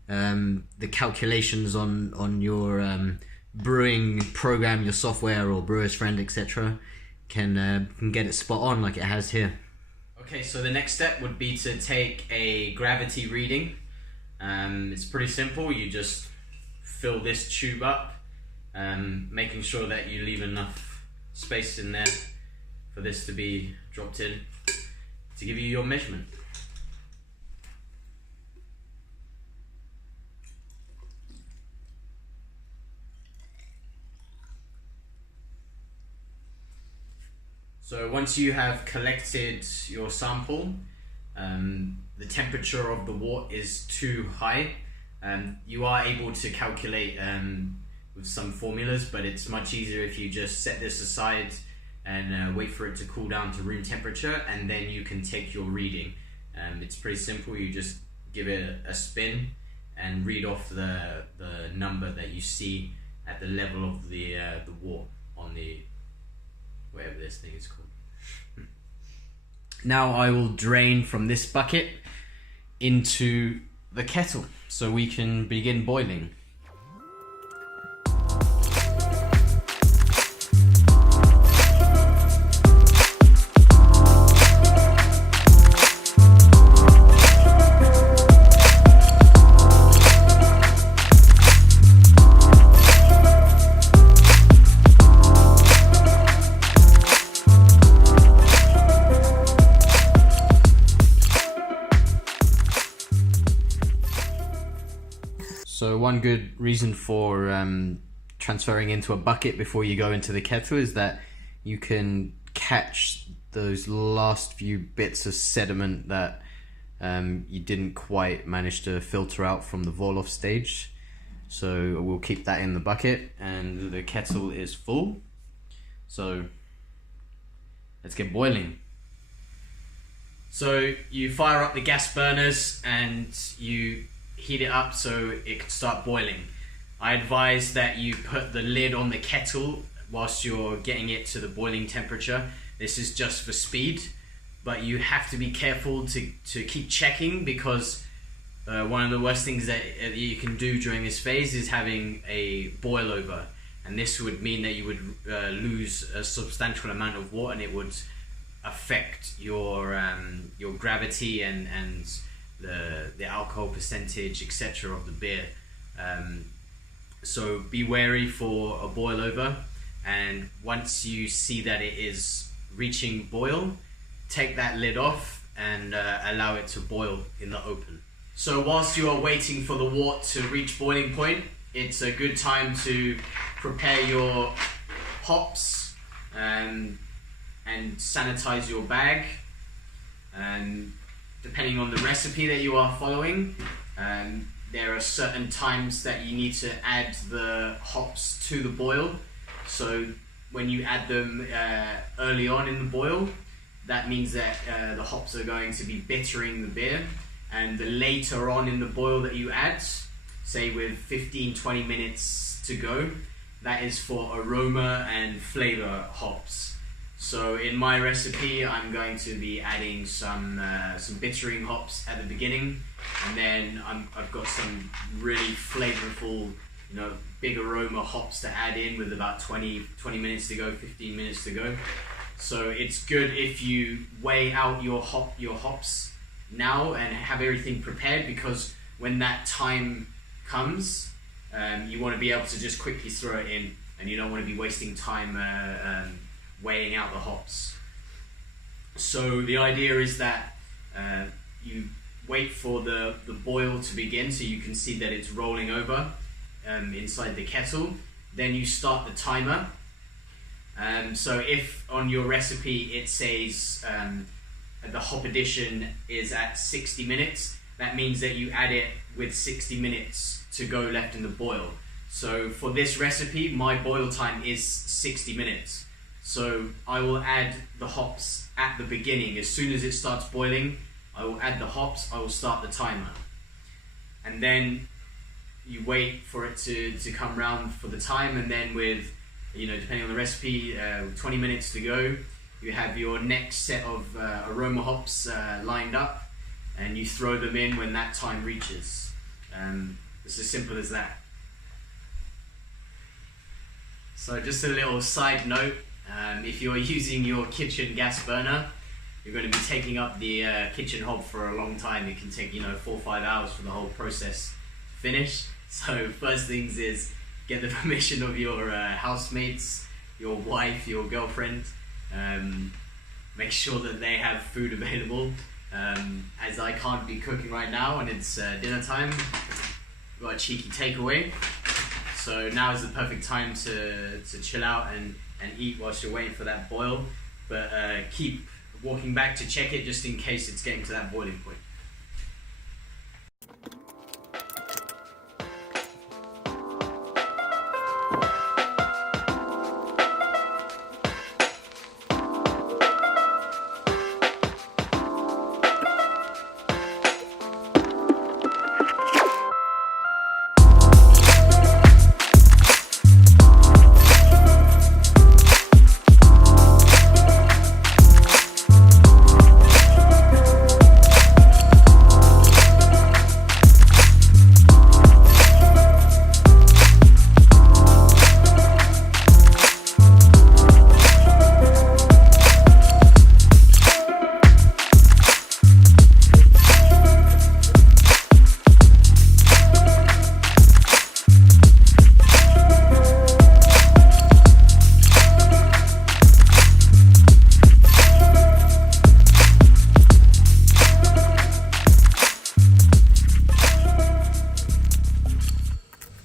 the calculations on your brewing program, your software or brewer's friend, etc., can get it spot on like it has here. Okay, so the next step would be to take a gravity reading. It's pretty simple. You just fill this tube up, making sure that you leave enough space in there for this to be dropped in to give you your measurement. So once you have collected your sample, the temperature of the wort is too high. You are able to calculate with some formulas, but it's much easier if you just set this aside and wait for it to cool down to room temperature, and then you can take your reading. It's pretty simple. You just give it a spin and read off the number that you see at the level of the wort on the whatever this thing is called. Now I will drain from this bucket into the kettle so we can begin boiling. So one good reason for transferring into a bucket before you go into the kettle is that you can catch those last few bits of sediment that you didn't quite manage to filter out from the vol-off stage. So we'll keep that in the bucket, and the kettle is full. So let's get boiling. So you fire up the gas burners and you heat it up so it can start boiling. I advise that you put the lid on the kettle whilst you're getting it to the boiling temperature. This is just for speed, but you have to be careful to keep checking, because one of the worst things that you can do during this phase is having a boil over. and this would mean that you would lose a substantial amount of water, and it would affect your gravity and the alcohol percentage, etc. of the beer. So be wary for a boil over, and once you see that it is reaching boil, take that lid off and allow it to boil in the open. So whilst you are waiting for the wort to reach boiling point, it's a good time to prepare your hops and sanitize your bag. Depending on the recipe that you are following, there are certain times that you need to add the hops to the boil. So when you add them early on in the boil, that means that the hops are going to be bittering the beer. And the later on in the boil that you add, say with 15-20 minutes to go, that is for aroma and flavor hops. So in my recipe, I'm going to be adding some bittering hops at the beginning, and then I've got some really flavorful, big aroma hops to add in with about 20 minutes to go, 15 minutes to go. So it's good if you weigh out your hops now and have everything prepared, because when that time comes, you want to be able to just quickly throw it in, and you don't want to be wasting time weighing out the hops. So the idea is that you wait for the boil to begin, so you can see that it's rolling over inside the kettle. Then you start the timer. So if on your recipe it says the hop addition is at 60 minutes, that means that you add it with 60 minutes to go left in the boil. So for this recipe, my boil time is 60 minutes. So I will add the hops at the beginning. As soon as it starts boiling, I will add the hops, I will start the timer. And then you wait for it to come round for the time, and then with, depending on the recipe, 20 minutes to go, you have your next set of aroma hops lined up, and you throw them in when that time reaches. It's as simple as that. So just a little side note, if you're using your kitchen gas burner, you're going to be taking up the kitchen hob for a long time. It can take 4 or 5 hours for the whole process to finish. So first things is get the permission of your housemates, your wife, your girlfriend. Make sure that they have food available, as I can't be cooking right now and it's dinner time. I've got a cheeky takeaway, so now is the perfect time to chill out and eat whilst you're waiting for that boil, but keep walking back to check it just in case it's getting to that boiling point.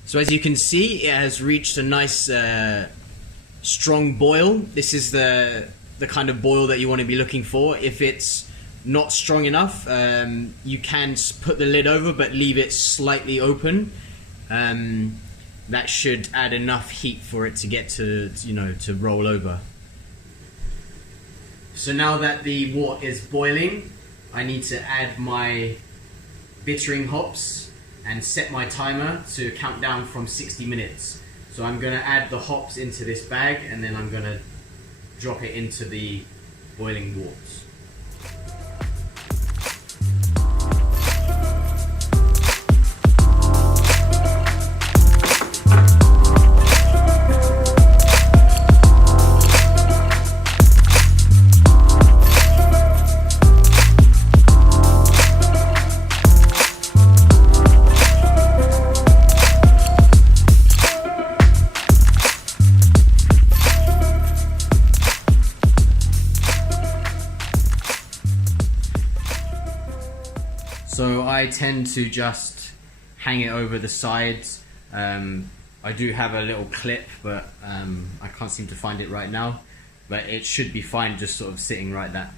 So as you can see, it has reached a nice strong boil. This is the kind of boil that you want to be looking for. If it's not strong enough, you can put the lid over but leave it slightly open. That should add enough heat for it to get to roll over. So now that the wort is boiling, I need to add my bittering hops and set my timer to count down from 60 minutes. So I'm going to add the hops into this bag, and then I'm going to drop it into the boiling wort. So I tend to just hang it over the sides. I do have a little clip, but I can't seem to find it right now. But it should be fine just sort of sitting right there.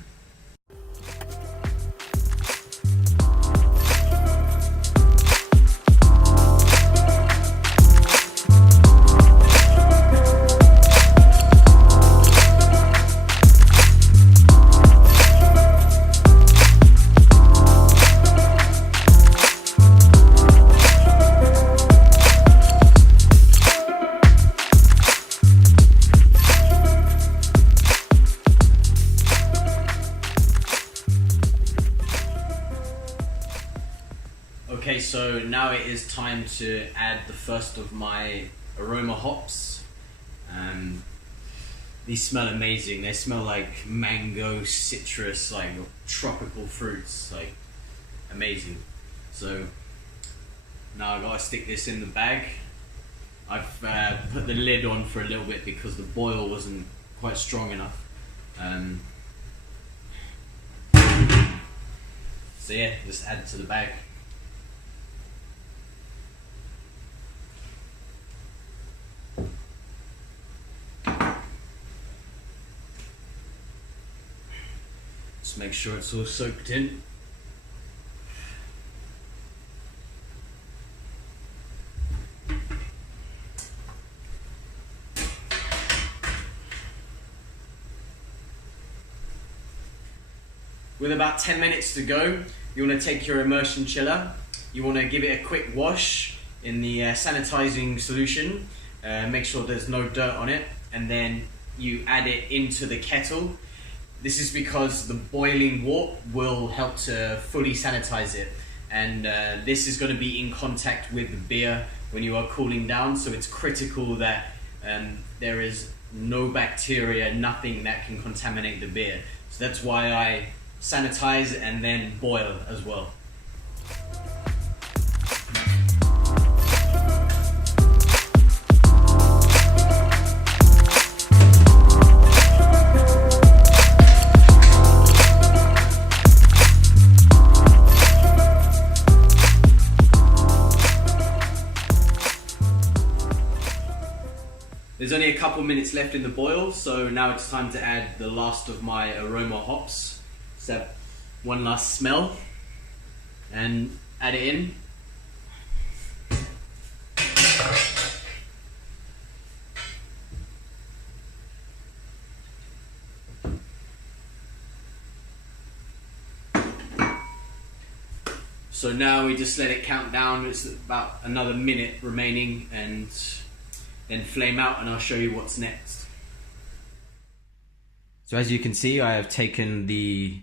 Okay, so now it is time to add the first of my aroma hops. These smell amazing. They smell like mango, citrus, like tropical fruits, like amazing. So now I gotta stick this in the bag. I've put the lid on for a little bit because the boil wasn't quite strong enough. So yeah, just add it to the bag. Just make sure it's all soaked in. With about 10 minutes to go, you want to take your immersion chiller. You want to give it a quick wash in the sanitizing solution. Make sure there's no dirt on it, and then you add it into the kettle. This is because the boiling water will help to fully sanitize it, and this is going to be in contact with the beer when you are cooling down, so it's critical that there is no bacteria, nothing that can contaminate the beer. So that's why I sanitize and then boil as well. There's only a couple minutes left in the boil, so now it's time to add the last of my aroma hops. So one last smell and add it in. So now we just let it count down. It's about another minute remaining, and then flame out, and I'll show you what's next. So as you can see, I have taken the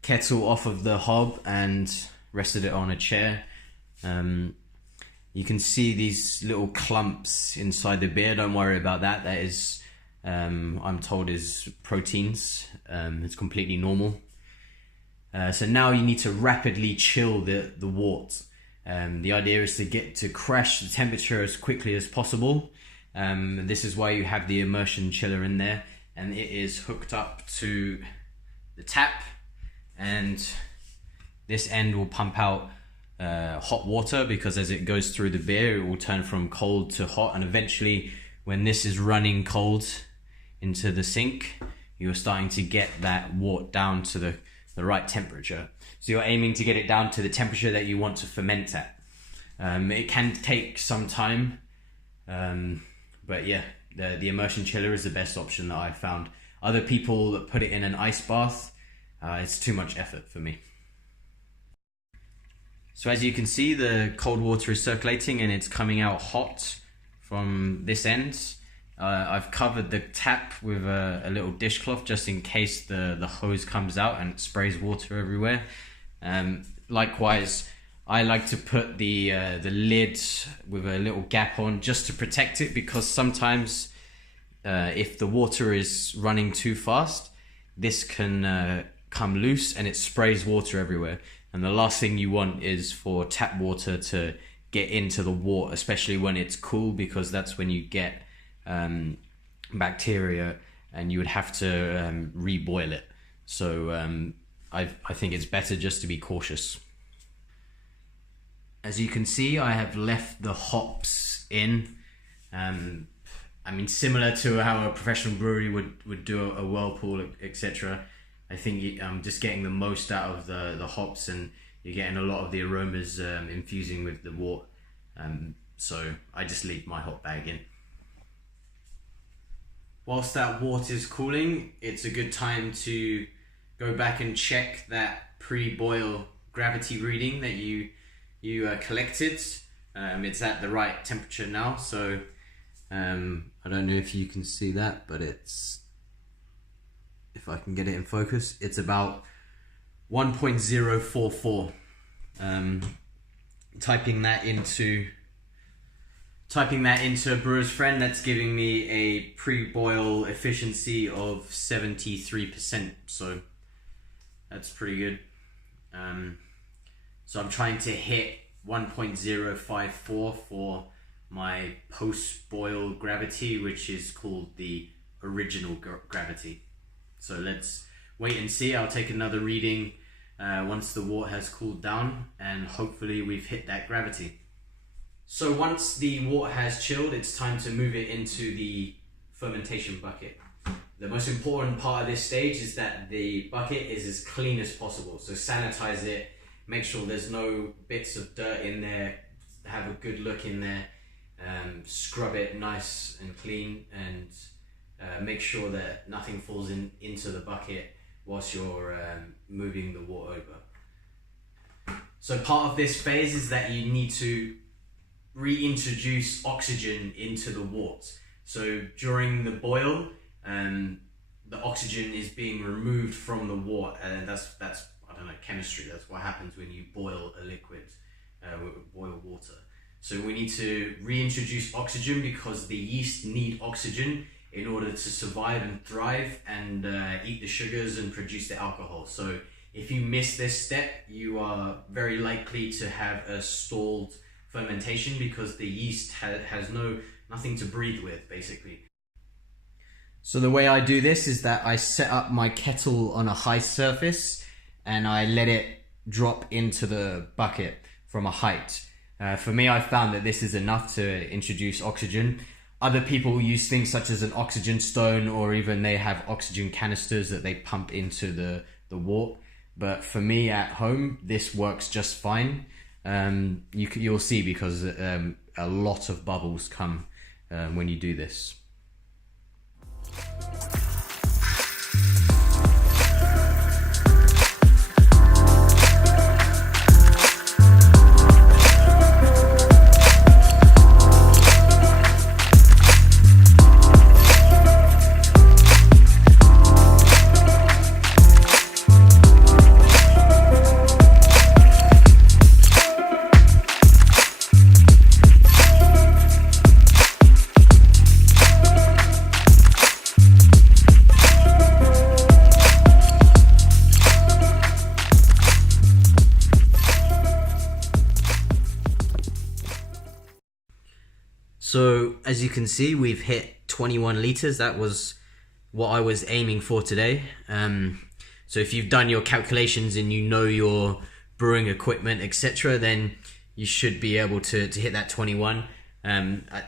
kettle off of the hob and rested it on a chair. You can see these little clumps inside the beer. Don't worry about that. That is, I'm told, is proteins. It's completely normal. So now you need to rapidly chill the wort. The idea is to get to crash the temperature as quickly as possible. This is why you have the immersion chiller in there, and it is hooked up to the tap, and this end will pump out hot water, because as it goes through the beer it will turn from cold to hot, and eventually when this is running cold into the sink, you're starting to get that wort down to the right temperature. So you're aiming to get it down to the temperature that you want to ferment at. It can take some time, but yeah, the immersion chiller is the best option that I've found. Other people that put it in an ice bath, it's too much effort for me. So as you can see, the cold water is circulating and it's coming out hot from this end. I've covered the tap with a little dishcloth just in case the hose comes out and it sprays water everywhere. Likewise, I like to put the lid with a little gap on just to protect it, because sometimes if the water is running too fast, this can come loose and it sprays water everywhere. And the last thing you want is for tap water to get into the wort, especially when it's cool, because that's when you get bacteria and you would have to reboil it. So I think it's better just to be cautious. As you can see, I have left the hops in. I mean, similar to how a professional brewery would do a whirlpool, etc. I think I'm just getting the most out of the hops, and you're getting a lot of the aromas infusing with the wort. So I just leave my hop bag in. Whilst that wort is cooling, it's a good time to go back and check that pre-boil gravity reading that you collected. It's at the right temperature now, so I don't know if you can see that, but if I can get it in focus, it's about 1.044. Typing that into a brewer's friend, that's giving me a pre-boil efficiency of 73%, so that's pretty good. So I'm trying to hit 1.054 for my post-boil gravity, which is called the original gravity. So let's wait and see. I'll take another reading once the wort has cooled down, and hopefully we've hit that gravity. So once the wort has chilled, it's time to move it into the fermentation bucket. The most important part of this stage is that the bucket is as clean as possible. So sanitize it, make sure there's no bits of dirt in there, have a good look in there, scrub it nice and clean, and make sure that nothing falls into the bucket whilst you're moving the wort over. So part of this phase is that you need to reintroduce oxygen into the wort. So during the boil, the oxygen is being removed from the wort, and that's I don't know, chemistry. That's what happens when you boil a liquid, boil water. So we need to reintroduce oxygen because the yeast need oxygen in order to survive and thrive and eat the sugars and produce the alcohol. So if you miss this step, you are very likely to have a stalled fermentation because the yeast has nothing to breathe with, basically. So the way I do this is that I set up my kettle on a high surface and I let it drop into the bucket from a height. For me, I found that this is enough to introduce oxygen. Other people use things such as an oxygen stone, or even they have oxygen canisters that they pump into the wort. But for me at home, this works just fine. You'll see, because a lot of bubbles come when you do this. So as you can see, we've hit 21 litres. That was what I was aiming for today. So if you've done your calculations and you know your brewing equipment, etc., then you should be able to hit that 21.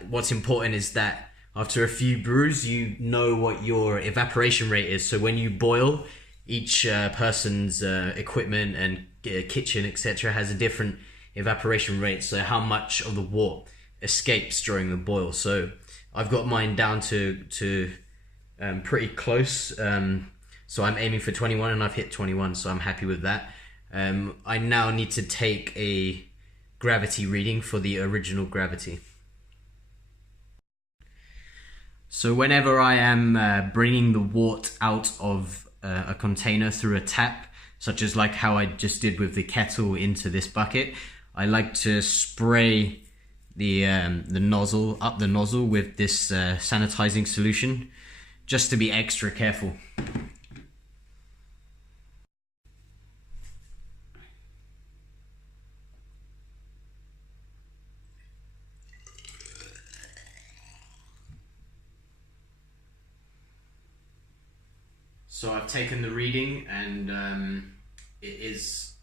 What's important is that after a few brews, you know what your evaporation rate is. So when you boil, each person's equipment and kitchen, etc., has a different evaporation rate. So how much of the wort escapes during the boil. So I've got mine down to pretty close. So I'm aiming for 21 and I've hit 21, so I'm happy with that. I now need to take a gravity reading for the original gravity. So whenever I am bringing the wort out of a container through a tap, such as like how I just did with the kettle into this bucket, I like to spray the nozzle up the nozzle with this sanitizing solution, just to be extra careful. So I've taken the reading and it is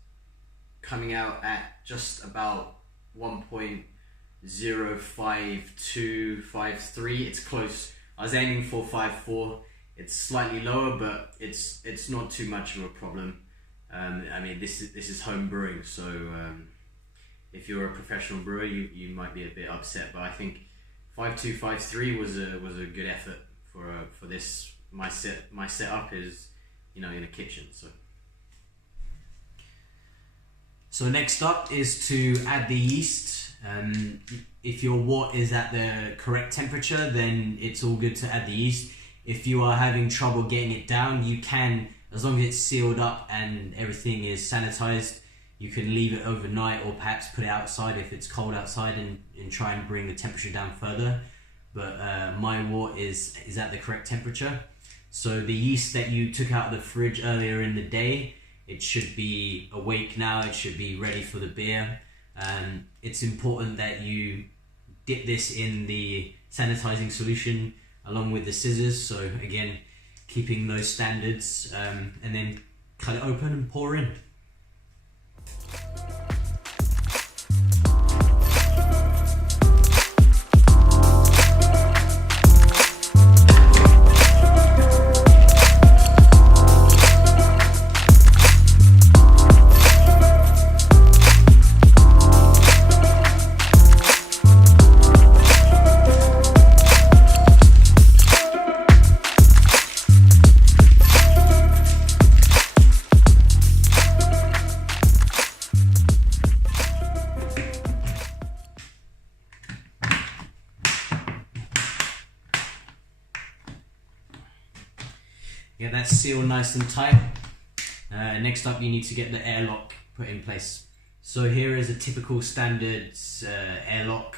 coming out at just about 1.05253. It's close. I was aiming for 5.4. It's slightly lower, but it's not too much of a problem. I mean, this is home brewing, so if you're a professional brewer, you might be a bit upset. But I think 5.253 was a good effort for this. My setup is, in a kitchen. So next up is to add the yeast. If your wort is at the correct temperature, then it's all good to add the yeast. If you are having trouble getting it down, you can, as long as it's sealed up and everything is sanitized, you can leave it overnight or perhaps put it outside if it's cold outside and try and bring the temperature down further. But my wort is at the correct temperature. So the yeast that you took out of the fridge earlier in the day, it should be awake now, it should be ready for the beer. It's important that you dip this in the sanitizing solution along with the scissors, so again, keeping those standards, and then cut it open and pour in. Get that sealed nice and tight. Next up, you need to get the airlock put in place. So here is a typical standard airlock.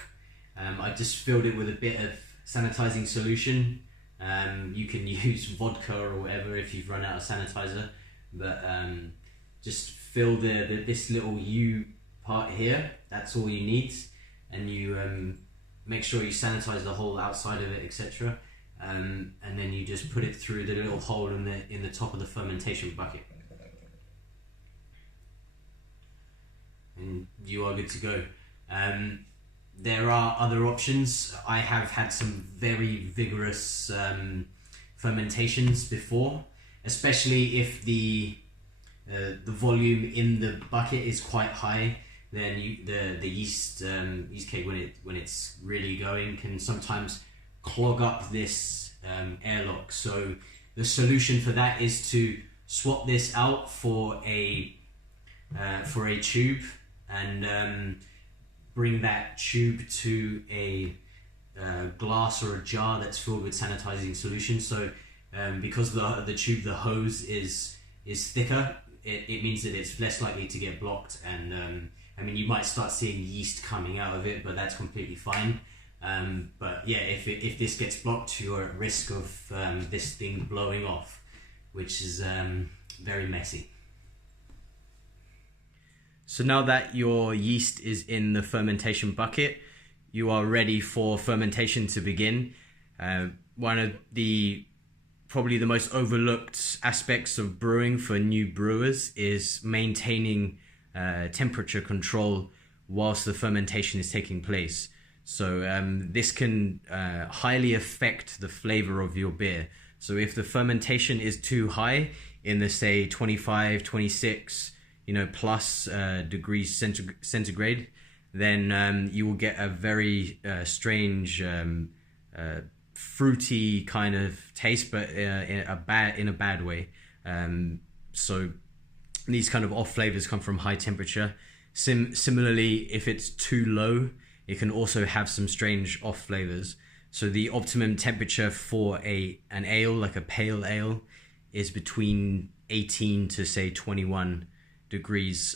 I just filled it with a bit of sanitizing solution. You can use vodka or whatever if you've run out of sanitizer, but just fill this little U part here. That's all you need, and you make sure you sanitize the whole outside of it, etc. And then you just put it through the little hole in the top of the fermentation bucket, and you are good to go. There are other options. I have had some very vigorous fermentations before, especially if the volume in the bucket is quite high. Then the yeast cake, when it's really going, can sometimes clog up this airlock. So the solution for that is to swap this out for a tube, and bring that tube to a glass or a jar that's filled with sanitizing solution. So because the tube, the hose is thicker, it means that it's less likely to get blocked, and I mean, you might start seeing yeast coming out of it, but that's completely fine. But yeah, if this gets blocked, you're at risk of this thing blowing off, which is very messy. So now that your yeast is in the fermentation bucket, you are ready for fermentation to begin. One of probably the most overlooked aspects of brewing for new brewers is maintaining temperature control whilst the fermentation is taking place. So this can highly affect the flavor of your beer. So if the fermentation is too high in the, say, 25, 26, plus degrees centigrade, then you will get a very strange, fruity kind of taste, but in a bad way. So these kind of off flavors come from high temperature. Similarly, if it's too low, it can also have some strange off flavors. So the optimum temperature for an ale, like a pale ale, is between 18 to say 21 degrees.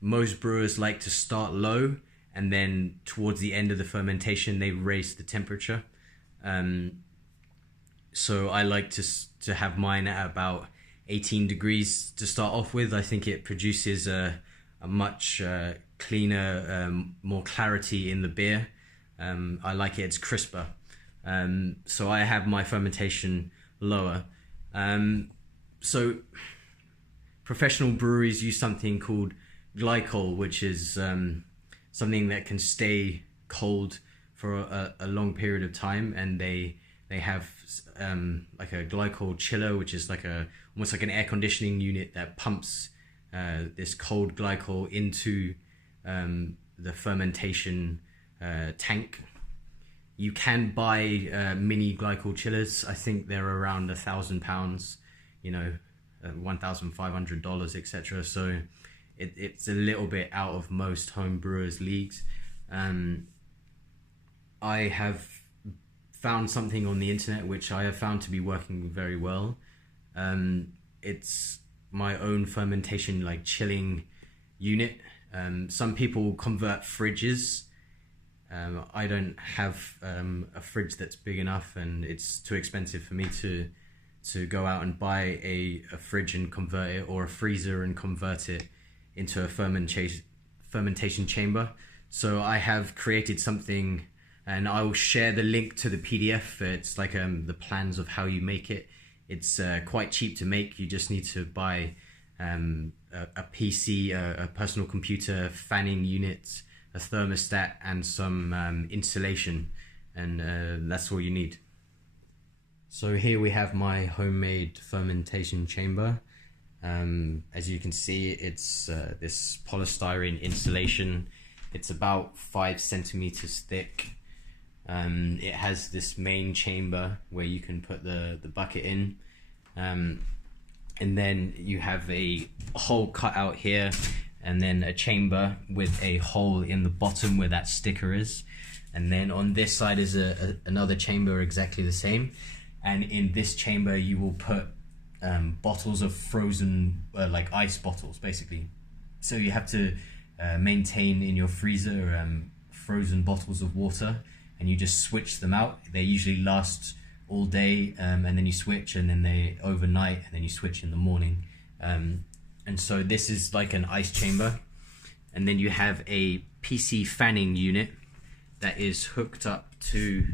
Most brewers like to start low, and then towards the end of the fermentation they raise the temperature. So I like to have mine at about 18 degrees to start off with. I think it produces a much cleaner, more clarity in the beer. I like it, it's crisper. So I have my fermentation lower. So professional breweries use something called glycol, which is something that can stay cold for a long period of time, and they have like a glycol chiller, which is like almost like an air conditioning unit that pumps this cold glycol into the fermentation tank. You can buy mini glycol chillers. I think they're around £1,000, you know, $1,500, etc. So it's a little bit out of most home brewers' leagues. I have found something on the internet which I have found to be working very well. It's my own fermentation, like, chilling unit. Some people convert fridges. I don't have a fridge that's big enough, and it's too expensive for me to go out and buy a fridge and convert it, or a freezer and convert it into a fermentation chamber. So I have created something, and I will share the link to the PDF. It's like the plans of how you make it. It's quite cheap to make. You just need to buy a PC, a personal computer, fanning unit, a thermostat, and some insulation, and that's all you need. So here we have my homemade fermentation chamber. As you can see, it's this polystyrene insulation. It's about 5 centimeters thick. It has this main chamber where you can put the bucket in, and then you have a hole cut out here, and then a chamber with a hole in the bottom where that sticker is, and then on this side is another chamber exactly the same, and in this chamber you will put bottles of frozen, like ice bottles basically. So you have to maintain in your freezer frozen bottles of water, and you just switch them out. They usually last all day, and then you switch, and then they overnight, and then you switch in the morning. And so this is like an ice chamber, and then you have a PC fanning unit that is hooked up to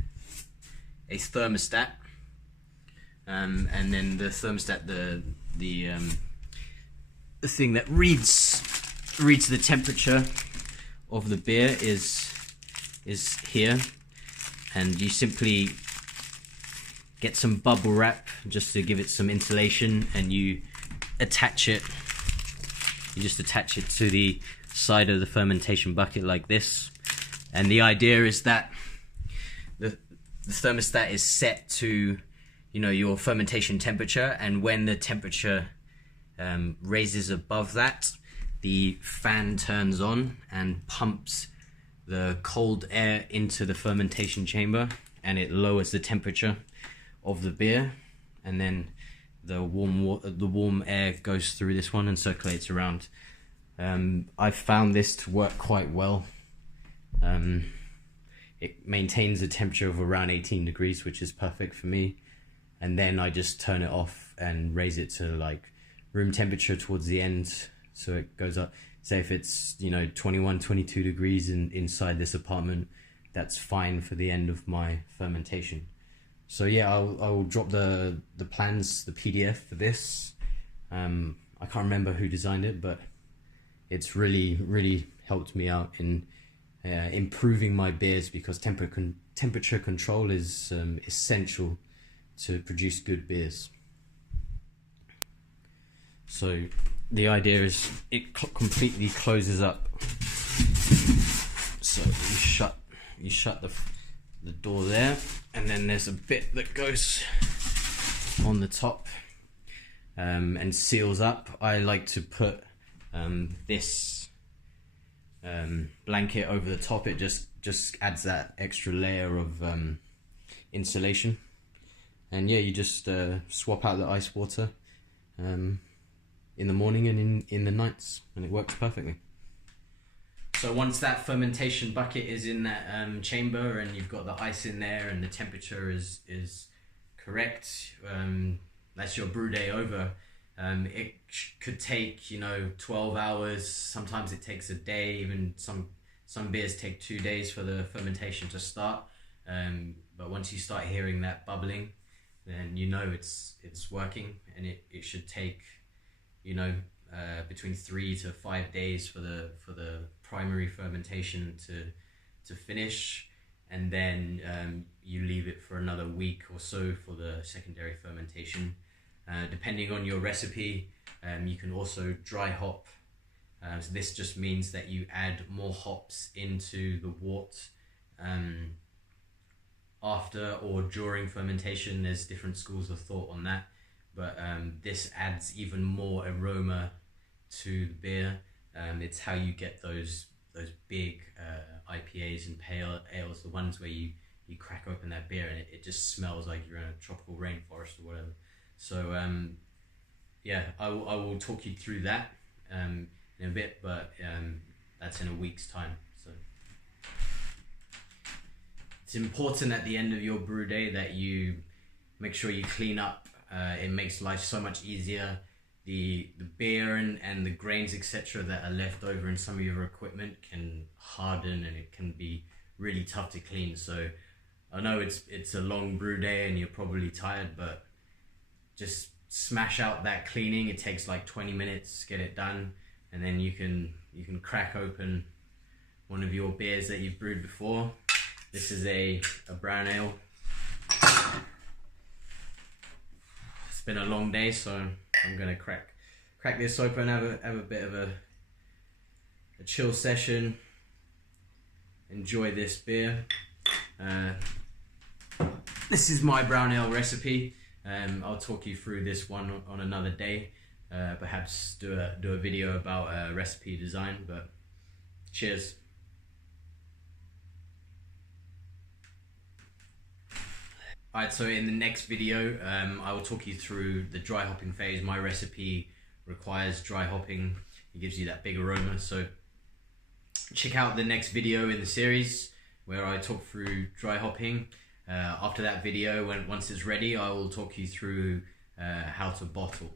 a thermostat, and then the thermostat, the thing that reads the temperature of the beer is here, and you simply get some bubble wrap just to give it some insulation, and you attach it. You just attach it to the side of the fermentation bucket like this, and the idea is that the thermostat is set to, you know, your fermentation temperature, and when the temperature raises above that, the fan turns on and pumps the cold air into the fermentation chamber, and it lowers the temperature of the beer, and then the warm air goes through this one and circulates around. I've found this to work quite well. It maintains a temperature of around 18 degrees, which is perfect for me, and then I just turn it off and raise it to like room temperature towards the end, so it goes up. Say if it's, you know, 21, 22 degrees inside this apartment, that's fine for the end of my fermentation. So yeah, I'll drop the plans, the PDF for this. I can't remember who designed it, but it's really helped me out in improving my beers, because temperature control is essential to produce good beers. So the idea is it completely closes up. So you shut the door there, and then there's a bit that goes on the top and seals up. I like to put this blanket over the top. It just adds that extra layer of insulation. And yeah, you just swap out the ice water in the morning and in the nights, and it works perfectly. So once that fermentation bucket is in that chamber, and you've got the ice in there, and the temperature is correct, that's your brew day over. It could take, you know, 12 hours. Sometimes it takes a day. Even some beers take 2 days for the fermentation to start. But once you start hearing that bubbling, then you know it's working, and it should take, you know, between 3 to 5 days for the primary fermentation to finish, and then you leave it for another week or so for the secondary fermentation. Depending on your recipe, you can also dry hop. So this just means that you add more hops into the wort after or during fermentation. There's different schools of thought on that, but this adds even more aroma to the beer. It's how you get those big IPAs and pale ales, the ones where you crack open that beer and it just smells like you're in a tropical rainforest or whatever. So yeah, I will talk you through that in a bit, but that's in a week's time. So it's important at the end of your brew day that you make sure you clean up. It makes life so much easier. The beer and the grains, etc., that are left over in some of your equipment can harden, and it can be really tough to clean. So I know it's a long brew day and you're probably tired, but just smash out that cleaning. It takes like 20 minutes, get it done, and then you can crack open one of your beers that you've brewed before. This is a brown ale. It's been a long day, so I'm gonna crack this open, have a bit of a chill session, enjoy this beer. This is my brown ale recipe. I'll talk you through this one on another day. Perhaps do a video about recipe design. But cheers. Alright, so in the next video, I will talk you through the dry hopping phase. My recipe requires dry hopping. It gives you that big aroma. So check out the next video in the series where I talk through dry hopping. After that video, once it's ready, I will talk you through how to bottle.